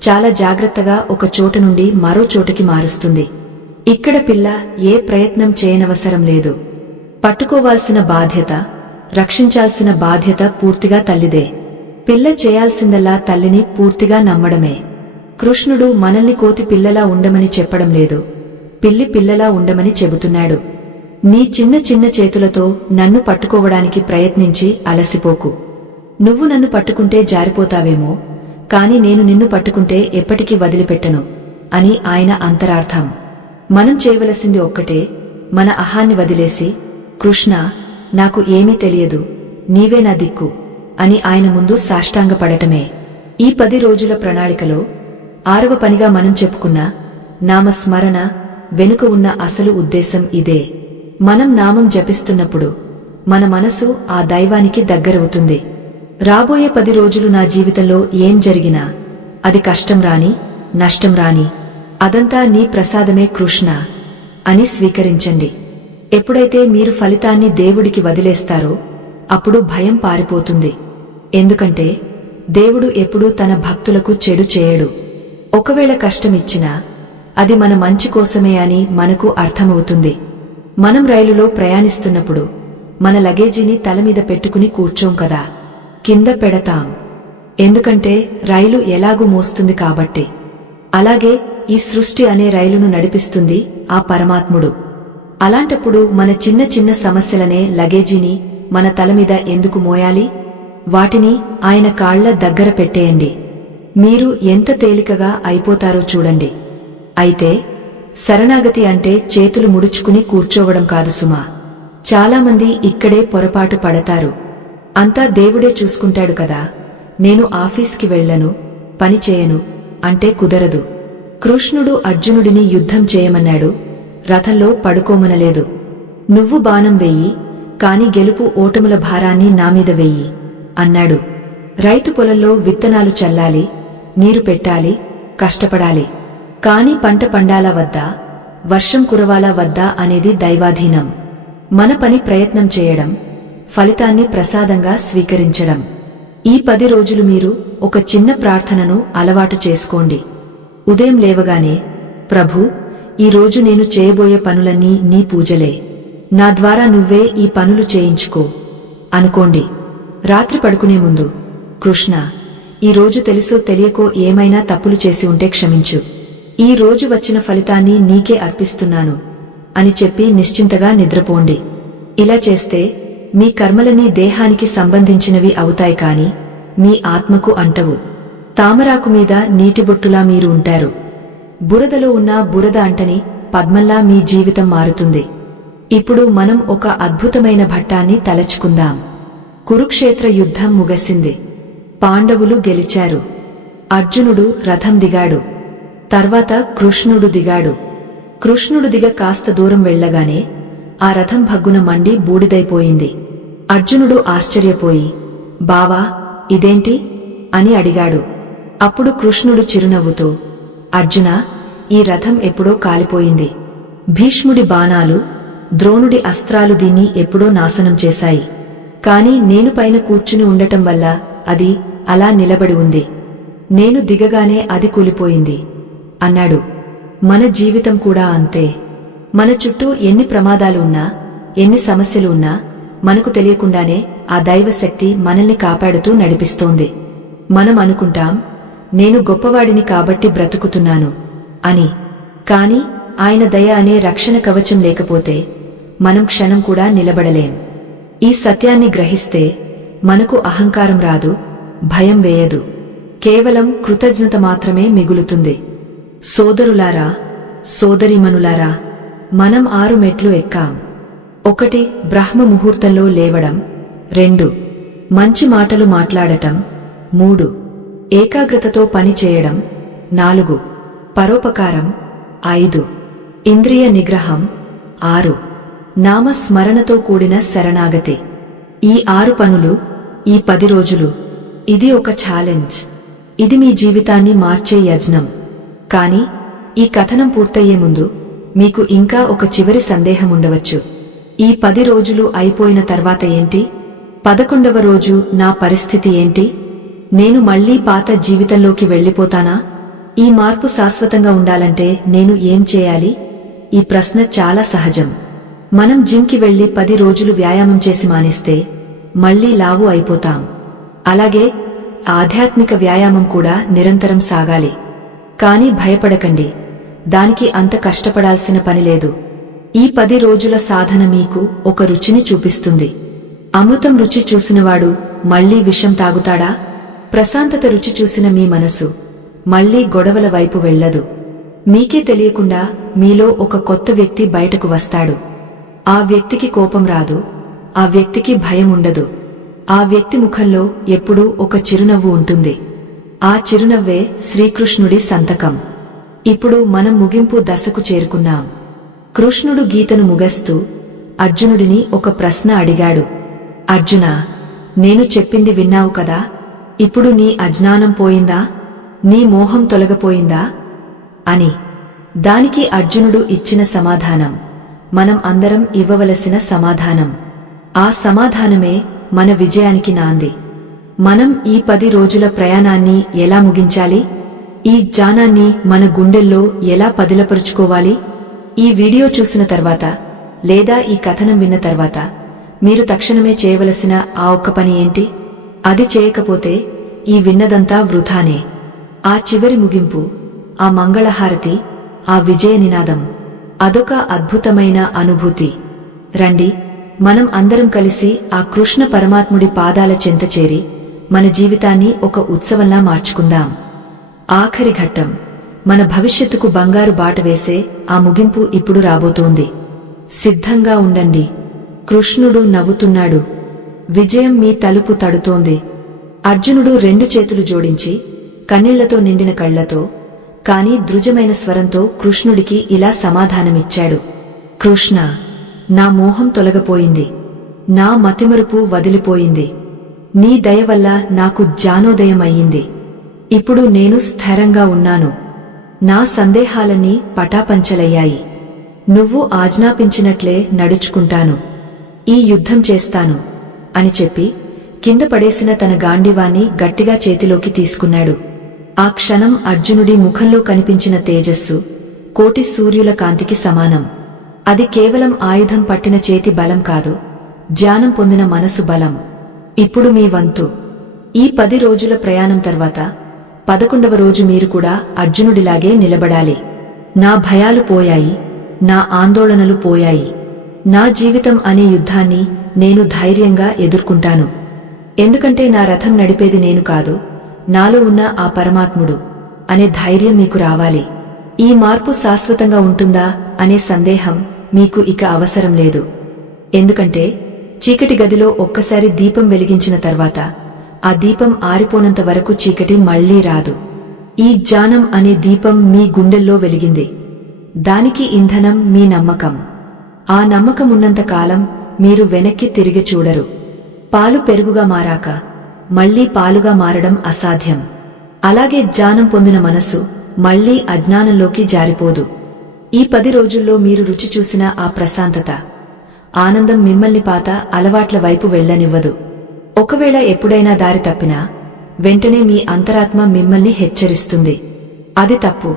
చాలా జాగ్రత్తగా ఒక చోట నుండి మరో చోటకి మారుస్తుంది. ఇక్కడ పిల్ల ఏ ప్రయత్నం చేయనవసరం లేదు. పట్టుకోవాల్సిన బాధ్యత, రక్షించాల్సిన బాధ్యత పూర్తిగా తల్లిదే. పిల్ల చేయాల్సిందల్లా తల్లిని పూర్తిగా నమ్మడమే. కృష్ణుడు మనల్ని కోతి పిల్లలా ఉండమని చెప్పడం లేదు, పిల్లి పిల్లలా ఉండమని చెబుతున్నాడు. నీ చిన్న చిన్న చేతులతో నన్ను పట్టుకోవడానికి ప్రయత్నించి అలసిపోకు. నువ్వు నన్ను పట్టుకుంటే జారిపోతావేమో, కాని నేను నిన్ను పట్టుకుంటే ఎప్పటికీ వదిలిపెట్టను అని ఆయన అంతరార్థం. మనం చేయవలసింది ఒక్కటే, మన అహాన్ని వదిలేసి, కృష్ణ నాకు ఏమీ తెలియదు, నీవే నా దిక్కు అని ఆయన ముందు సాష్టాంగపడటమే. ఈ 10 రోజుల ప్రణాళికలో 6వ పనిగా మనం చెప్పుకున్న నామస్మరణ వెనుక ఉన్న అసలు ఉద్దేశం ఇదే. మనం నామం జపిస్తున్నప్పుడు మన మనసు ఆ దైవానికి దగ్గరవుతుంది. రాబోయే 10 రోజులు నా జీవితంలో ఏం జరిగినా, అది కష్టం రాని, నష్టం రాని, అదంతా నీ ప్రసాదమే కృష్ణ అని స్వీకరించండి. ఎప్పుడైతే మీరు ఫలితాన్ని దేవుడికి వదిలేస్తారో అప్పుడు భయం పారిపోతుంది. ఎందుకంటే దేవుడు ఎప్పుడూ తన భక్తులకు చెడు చేయడు. ఒకవేళ కష్టమిచ్చినా అది మన మంచి కోసమే అని మనకు అర్థమవుతుంది. మనం రైలులో ప్రయాణిస్తున్నప్పుడు మన లగేజీని తలమీద పెట్టుకుని కూర్చోం కదా, కింద పెడతాం. ఎందుకంటే రైలు ఎలాగూ మోస్తుంది కాబట్టి. అలాగే ఈ సృష్టి అనే రైలును నడిపిస్తుంది ఆ పరమాత్ముడు. అలాంటప్పుడు మన చిన్న చిన్న సమస్యలనే లగేజీని మన తలమీద ఎందుకు మోయాలి? వాటిని ఆయన కాళ్ల దగ్గర పెట్టేయండి. మీరు ఎంత తేలికగా అయిపోతారో చూడండి. అయితే శరణాగతి అంటే చేతులు ముడుచుకుని కూర్చోవడం కాదు సుమా. చాలామంది ఇక్కడే పొరపాటు పడతారు. అంతా దేవుడే చూసుకుంటాడు కదా, నేను ఆఫీస్కి వెళ్లను, పని చేయను అంటే కుదరదు. కృష్ణుడు అర్జునుడిని యుద్ధం చేయమన్నాడు, రథంలో పడుకోమనలేదు. నువ్వు బాణం వెయ్యి, కాని గెలుపు ఓటముల భారాన్ని నామీద వెయ్యి అన్నాడు. రైతు పొలంలో విత్తనాలు చల్లాలి, నీరు పెట్టాలి, కష్టపడాలి. కాని పంట పండాలా వద్దా, వర్షం కురవాలా వద్దా అనేది దైవాధీనం. మన పని ప్రయత్నం చేయడం, ఫలితాన్ని ప్రసాదంగా స్వీకరించడం. ఈ 10 రోజులు మీరు ఒక చిన్న ప్రార్థనను అలవాటు చేసుకోండి. ఉదయం లేవగానే, ప్రభూ, ఈ రోజు నేను చేయబోయే పనులన్నీ నీ పూజలే, నా ద్వారా నువ్వే ఈ పనులు చేయించుకో అనుకోండి. రాత్రి పడుకునే ముందు, కృష్ణ, ఈ రోజు తెలుసో తెలియకో ఏమైనా తప్పులు చేసి ఉంటే క్షమించు, ఈ రోజు వచ్చిన ఫలితాన్ని నీకే అర్పిస్తున్నాను అని చెప్పి నిశ్చింతగా నిద్రపోండి. ఇలా చేస్తే మీ కర్మలన్నీ దేహానికి సంబంధించినవి అవుతాయి కాని మీ ఆత్మకు అంటవు. తామరాకు మీద నీటిబొట్టులా మీరు ఉంటారు. బురదలో ఉన్న బురద అంటని పద్మంలా మీ జీవితం మారుతుంది. ఇప్పుడు మనం ఒక అద్భుతమైన ఘట్టాన్ని తలచుకుందాం. కురుక్షేత్ర యుద్ధం ముగిసింది. పాండవులు గెలిచారు. అర్జునుడు రథం దిగాడు. తర్వాత కృష్ణుడు దిగాడు. కృష్ణుడు దిగ కాస్త దూరం వెళ్లగానే ఆ రథం భగ్గున మండి బూడిదైపోయింది. అర్జునుడు ఆశ్చర్యపోయి, బావా, ఇదేంటి అని అడిగాడు. అప్పుడు కృష్ణుడు చిరునవ్వుతో, అర్జునా, ఈ రథం ఎప్పుడో కాలిపోయింది. భీష్ముడి బాణాలు, ద్రోణుడి అస్త్రాలు దీన్ని ఎప్పుడో నాశనం చేశాయి. కాని నేను పైన కూర్చుని ఉండటం వల్ల అది అలా నిలబడి ఉంది. నేను దిగగానే అది కూలిపోయింది అన్నాడు. మన జీవితం కూడా అంతే. మన చుట్టూ ఎన్ని ప్రమాదాలు ఉన్నా, ఎన్ని సమస్యలు ఉన్నా, మనకు తెలియకుండానే ఆ దైవశక్తి మనల్ని కాపాడుతూ నడిపిస్తోంది. మనం అనుకుంటాం, నేను గొప్పవాడిని కాబట్టి బ్రతుకుతున్నాను అని. కాని ఆయన దయ అనే రక్షణ కవచం లేకపోతే మనం క్షణం కూడా నిలబడలేం. ఈ సత్యాన్ని గ్రహిస్తే మనకు అహంకారం రాదు, భయం వేయదు. కేవలం కృతజ్ఞత మాత్రమే మిగులుతుంది. సోదరులారా, సోదరీమణులారా, మనం 6 మెట్లు ఎక్కాం. 1 బ్రహ్మ ముహూర్తంలో లేవడం, 2 మంచి మాటలు మాట్లాడటం, 3 ఏకాగ్రతతో పని చేయడం, 4 పరోపకారం, 5 ఇంద్రియ నిగ్రహం, 6 నామస్మరణతో కూడిన శరణాగతి. ఈ 6 పనులు, ఈ 10 రోజులు, ఇది ఒక ఛాలెంజ్. ఇది మీ జీవితాన్ని మార్చే యజ్ఞం. కాని ఈ కథనం పూర్తయ్యే ముందు మీకు ఇంకా ఒక చివరి సందేహం ఉండవచ్చు. ఈ 10 రోజులు అయిపోయిన తర్వాత ఏంటి? 11వ రోజు నా పరిస్థితి ఏంటి? నేను మళ్లీ పాత జీవితంలోకి వెళ్లిపోతానా? ఈ మార్పు శాశ్వతంగా ఉండాలంటే నేను ఏం చేయాలి? ఈ ప్రశ్న చాలా సహజం. మనం జిమ్కి వెళ్లి 10 రోజులు వ్యాయామం చేసి మానేస్తే మళ్లీ లావు అయిపోతాం. అలాగే ఆధ్యాత్మిక వ్యాయామం కూడా నిరంతరం సాగాలి. కానీ భయపడకండి, దానికి అంత కష్టపడాల్సిన పనిలేదు. ఈ 10 రోజుల సాధన మీకు ఒక రుచిని చూపిస్తుంది. అమృతం రుచి చూసినవాడు మళ్లీ విషం తాగుతాడా? ప్రశాంతత రుచి చూసిన మీ మనసు మళ్లీ గొడవల వైపు వెళ్లదు. మీకే తెలియకుండా మీలో ఒక కొత్త వ్యక్తి బయటకు వస్తాడు. ఆ వ్యక్తికి కోపం రాదు, ఆ వ్యక్తికి భయం ఉండదు. ఆ వ్యక్తి ముఖంలో ఎప్పుడూ ఒక చిరునవ్వు ఉంటుంది. ఆ చిరునవ్వే శ్రీకృష్ణుడి సంతకం. ఇప్పుడు మనం ముగింపు దశకు చేరుకున్నాం. కృష్ణుడు గీతను ముగస్తూ అర్జునుడిని ఒక ప్రశ్న అడిగాడు. అర్జునా, నేను చెప్పింది విన్నావు కదా? ఇప్పుడు నీ అజ్ఞానం పోయిందా? నీ మోహం తొలగపోయిందా అని. దానికి అర్జునుడు ఇచ్చిన సమాధానం మనం అందరం ఇవ్వవలసిన సమాధానం. ఆ సమాధానమే మన విజయానికి నాంది. మనం ఈ 10 రోజుల ప్రయాణాన్ని ఎలా ముగించాలి? ఈ జ్ఞానాన్ని మన గుండెల్లో ఎలా పదిలపరుచుకోవాలి? ఈ వీడియో చూసిన తర్వాత లేదా ఈ కథనం విన్న తర్వాత మీరు తక్షణమే చేయవలసిన ఆ ఒక్క పని ఏంటి? అది చేయకపోతే ఈ విన్నదంతా వృథానే. ఆ చివరి ముగింపు, ఆ మంగళహారతి, ఆ విజయ నినాదం, అదొక అద్భుతమైన అనుభూతి. రండి, మనం అందరం కలిసి ఆ కృష్ణ పరమాత్ముడి పాదాల చెంత చేరి మన జీవితాన్ని ఒక ఉత్సవంలా మార్చుకుందాం. ఆఖరి ఘట్టం, మన భవిష్యత్తుకు బంగారు బాట వేసే ఆ ముగింపు ఇప్పుడు రాబోతోంది. సిద్ధంగా ఉండండి. కృష్ణుడు నవ్వుతున్నాడు. విజయం మీ తలుపు తడుతోంది. అర్జునుడు 2 చేతులు జోడించి కన్నీళ్లతో నిండిన కళ్లతో కాని దృఢమైన స్వరంతో కృష్ణుడికి ఇలా సమాధానమిచ్చాడు. కృష్ణ, నా మోహం తొలగపోయింది, నా మతిమరుపు వదిలిపోయింది. నీ దయ వల్ల నాకు జ్ఞానోదయం అయ్యింది. ఇప్పుడు నేను స్థిరంగా ఉన్నాను. నా సందేహాలన్నీ పటాపంచలయ్యాయి. నువ్వు ఆజ్ఞాపించినట్లే నడుచుకుంటాను. ఈ యుద్ధం చేస్తాను అని చెప్పి కింద పడేసిన తన గాండివాన్ని గట్టిగా చేతిలోకి తీసుకున్నాడు. ఆ క్షణం అర్జునుడి ముఖంలో కనిపించిన తేజస్సు కోటి సూర్యుల కాంతికి సమానం. అది కేవలం ఆయుధం పట్టిన చేతి బలం కాదు, జ్ఞానం పొందిన మనసు బలం. ఇప్పుడు మీ వంతు. ఈ 10 రోజుల ప్రయాణం తర్వాత 11వ రోజు మీరు కూడా అర్జునుడిలాగే నిలబడాలి. నా భయాలు పోయాయి, నా ఆందోళనలు పోయాయి. నా జీవితం అనే యుద్ధాన్ని నేను ధైర్యంగా ఎదుర్కొంటాను. ఎందుకంటే నా రథం నడిపేది నేను కాదు, నాలో ఉన్న ఆ పరమాత్ముడు అనే ధైర్యం మీకు రావాలి. ఈ మార్పు శాశ్వతంగా ఉంటుందా అనే సందేహం మీకు ఇక అవసరం లేదు. ఎందుకంటే చీకటి గదిలో ఒక్కసారి దీపం వెలిగించిన తర్వాత ఆ దీపం ఆరిపోనంత వరకు చీకటి మళ్లీ రాదు. ఈ జ్ఞానం అనే దీపం మీ గుండెల్లో వెలిగింది. దానికి ఇంధనం మీ నమ్మకం. ఆ నమ్మకం ఉన్నంత కాలం మీరు వెనక్కి తిరిగి చూడరు. పాలు పెరుగుగా మారాక మళ్లీ పాలుగా మారడం అసాధ్యం. అలాగే జ్ఞానం పొందిన మనసు మళ్లీ అజ్ఞానంలోకి జారిపోదు. ఈ 10 రోజుల్లో మీరు రుచి చూసిన ఆ ప్రశాంతత, ఆనందం మిమ్మల్ని పాత అలవాట్ల వైపు వెళ్లనివ్వదు. ఒకవేళ ఎప్పుడైనా దారి తప్పినా వెంటనే మీ అంతరాత్మ మిమ్మల్ని హెచ్చరిస్తుంది. అది తప్పు,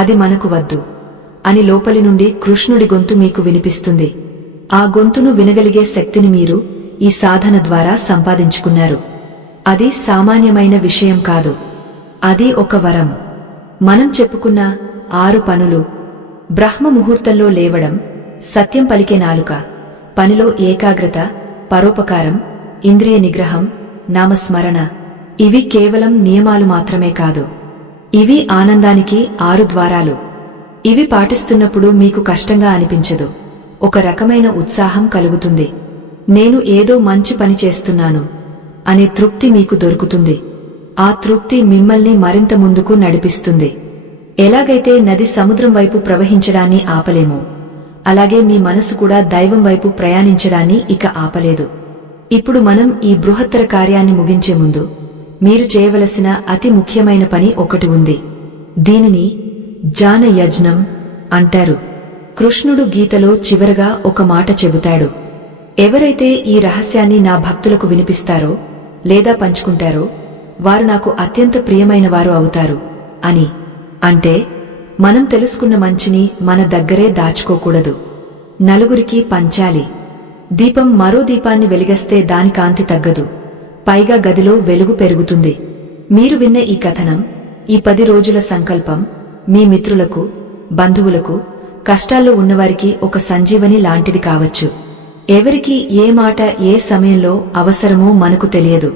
అది మనకు వద్దు అని లోపలి నుండి కృష్ణుడి గొంతు మీకు వినిపిస్తుంది. ఆ గొంతును వినగలిగే శక్తిని మీరు ఈ సాధన ద్వారా సంపాదించుకున్నారు. అది సామాన్యమైన విషయం కాదు, అది ఒక వరం. మనం చెప్పుకున్న 6 పనులు, బ్రహ్మ ముహూర్తంలో లేవడం, సత్యం పలికే నాలుక, పనిలో ఏకాగ్రత, పరోపకారం, ఇంద్రియ నిగ్రహం, నామస్మరణ, ఇవి కేవలం నియమాలు మాత్రమే కాదు. ఇవి ఆనందానికి 6 ద్వారాలు. ఇవి పాటిస్తున్నప్పుడు మీకు కష్టంగా అనిపించదు, ఒక రకమైన ఉత్సాహం కలుగుతుంది. నేను ఏదో మంచి పని చేస్తున్నాను అనే తృప్తి మీకు దొరుకుతుంది. ఆ తృప్తి మిమ్మల్ని మరింత ముందుకు నడిపిస్తుంది. ఎలాగైతే నది సముద్రం వైపు ప్రవహించడాన్ని ఆపలేమో, అలాగే మీ మనసు కూడా దైవం వైపు ప్రయాణించడాన్ని ఇక ఆపలేదు. ఇప్పుడు మనం ఈ బృహత్తర కార్యాన్ని ముగించే ముందు మీరు చేయవలసిన అతి ముఖ్యమైన పని ఒకటి ఉంది. దీనిని జ్ఞాన యజ్ఞం అంటారు. కృష్ణుడు గీతలో చివరగా ఒక మాట చెబుతాడు. ఎవరైతే ఈ రహస్యాన్ని నా భక్తులకు వినిపిస్తారో లేదా పంచుకుంటారో వారు నాకు అత్యంత ప్రియమైన వారు అవుతారు అని. అంటే మనం తెలుసుకున్న మంచిని మన దగ్గరే దాచుకోకూడదు, నలుగురికి పంచాలి. దీపం మరో దీపాన్ని వెలిగస్తే దాని కాంతి తగ్గదు, పైగా గదిలో వెలుగు పెరుగుతుంది. మీరు విన్న ఈ కథనం, ఈ 10 రోజుల సంకల్పం మీ మిత్రులకు, బంధువులకు, కష్టాల్లో ఉన్నవారికి ఒక సంజీవని లాంటిది కావచ్చు. ఎవరికి ఏ మాట ఏ సమయంలో అవసరమో మనకు తెలియదు.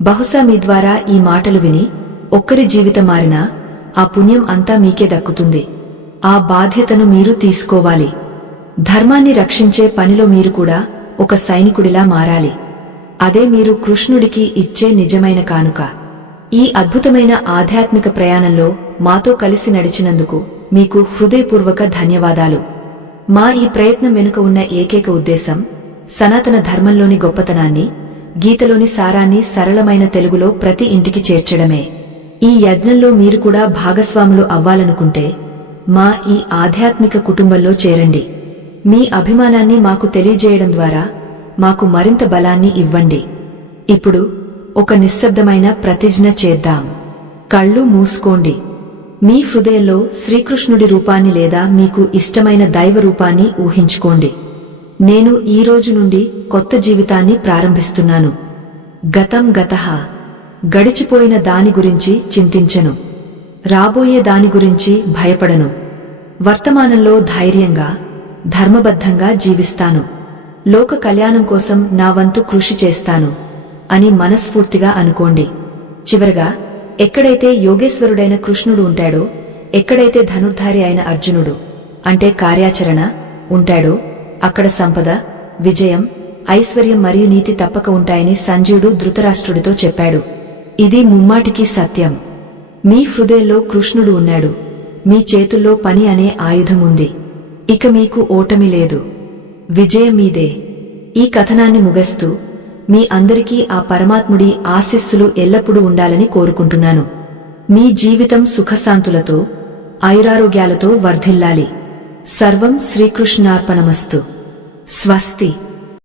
బహుశా మీ ద్వారా ఈ మాటలు విని ఒక్కరి జీవితం మారినా ఆ పుణ్యం అంతా మీకే దక్కుతుంది. ఆ బాధ్యతను మీరు తీసుకోవాలి. ధర్మాన్ని రక్షించే పనిలో మీరు కూడా ఒక సైనికుడిలా మారాలి. అదే మీరు కృష్ణుడికి ఇచ్చే నిజమైన కానుక. ఈ అద్భుతమైన ఆధ్యాత్మిక ప్రయాణంలో మాతో కలిసి నడిచినందుకు మీకు హృదయపూర్వక ధన్యవాదాలు. మా ఈ ప్రయత్నం వెనుక ఉన్న ఏకైక ఉద్దేశం సనాతన ధర్మంలోని గొప్పతనాన్ని, గీతలోని సారాన్ని సరళమైన తెలుగులో ప్రతి ఇంటికి చేర్చడమే. ఈ యజ్ఞంలో మీరు కూడా భాగస్వాములు అవ్వాలనుకుంటే మా ఈ ఆధ్యాత్మిక కుటుంబంలో చేరండి. మీ అభిమానాన్ని మాకు తెలియజేయడం ద్వారా మాకు మరింత బలాన్ని ఇవ్వండి. ఇప్పుడు ఒక నిశ్శబ్దమైన ప్రతిజ్ఞ చేద్దాం. కళ్ళు మూసుకోండి. మీ హృదయంలో శ్రీకృష్ణుడి రూపాన్ని లేదా మీకు ఇష్టమైన దైవ రూపాన్ని ఊహించుకోండి. నేను ఈ రోజు నుండి కొత్త జీవితాన్ని ప్రారంభిస్తున్నాను. గతం గతః. గడిచిపోయిన దాని గురించి చింతించను. రాబోయే దాని గురించి భయపడను. వర్తమానంలో ధైర్యంగా, ధర్మబద్ధంగా జీవిస్తాను. లోక కళ్యాణం కోసం నా వంతు కృషి చేస్తాను అని మనస్ఫూర్తిగా అనుకోండి. చివరగా, ఎక్కడైతే యోగేశ్వరుడైన కృష్ణుడు ఉంటాడో, ఎక్కడైతే ధనుర్ధారి అయిన అర్జునుడు అంటే కార్యాచరణ ఉంటాడో, అక్కడ సంపద, విజయం, ఐశ్వర్యం మరియు నీతి తప్పక ఉంటాయని సంజయుడు ధృతరాష్ట్రుడితో చెప్పాడు. ఇది ముమ్మాటికి సత్యం. మీ హృదయంలో కృష్ణుడు ఉన్నాడు. మీ చేతుల్లో పని అనే ఆయుధం ఉంది. ఇక మీకు ఓటమి లేదు. విజయం మీదే. ఈ కథనాన్ని ముగిస్తూ మీ అందరికీ ఆ పరమాత్ముడి ఆశీస్సులు ఎల్లప్పుడూ ఉండాలని కోరుకుంటున్నాను. మీ జీవితం సుఖశాంతులతో, ఆయురారోగ్యాలతో వర్ధిల్లాలి. సర్వం శ్రీకృష్ణార్పణమస్తు. స్వస్తి.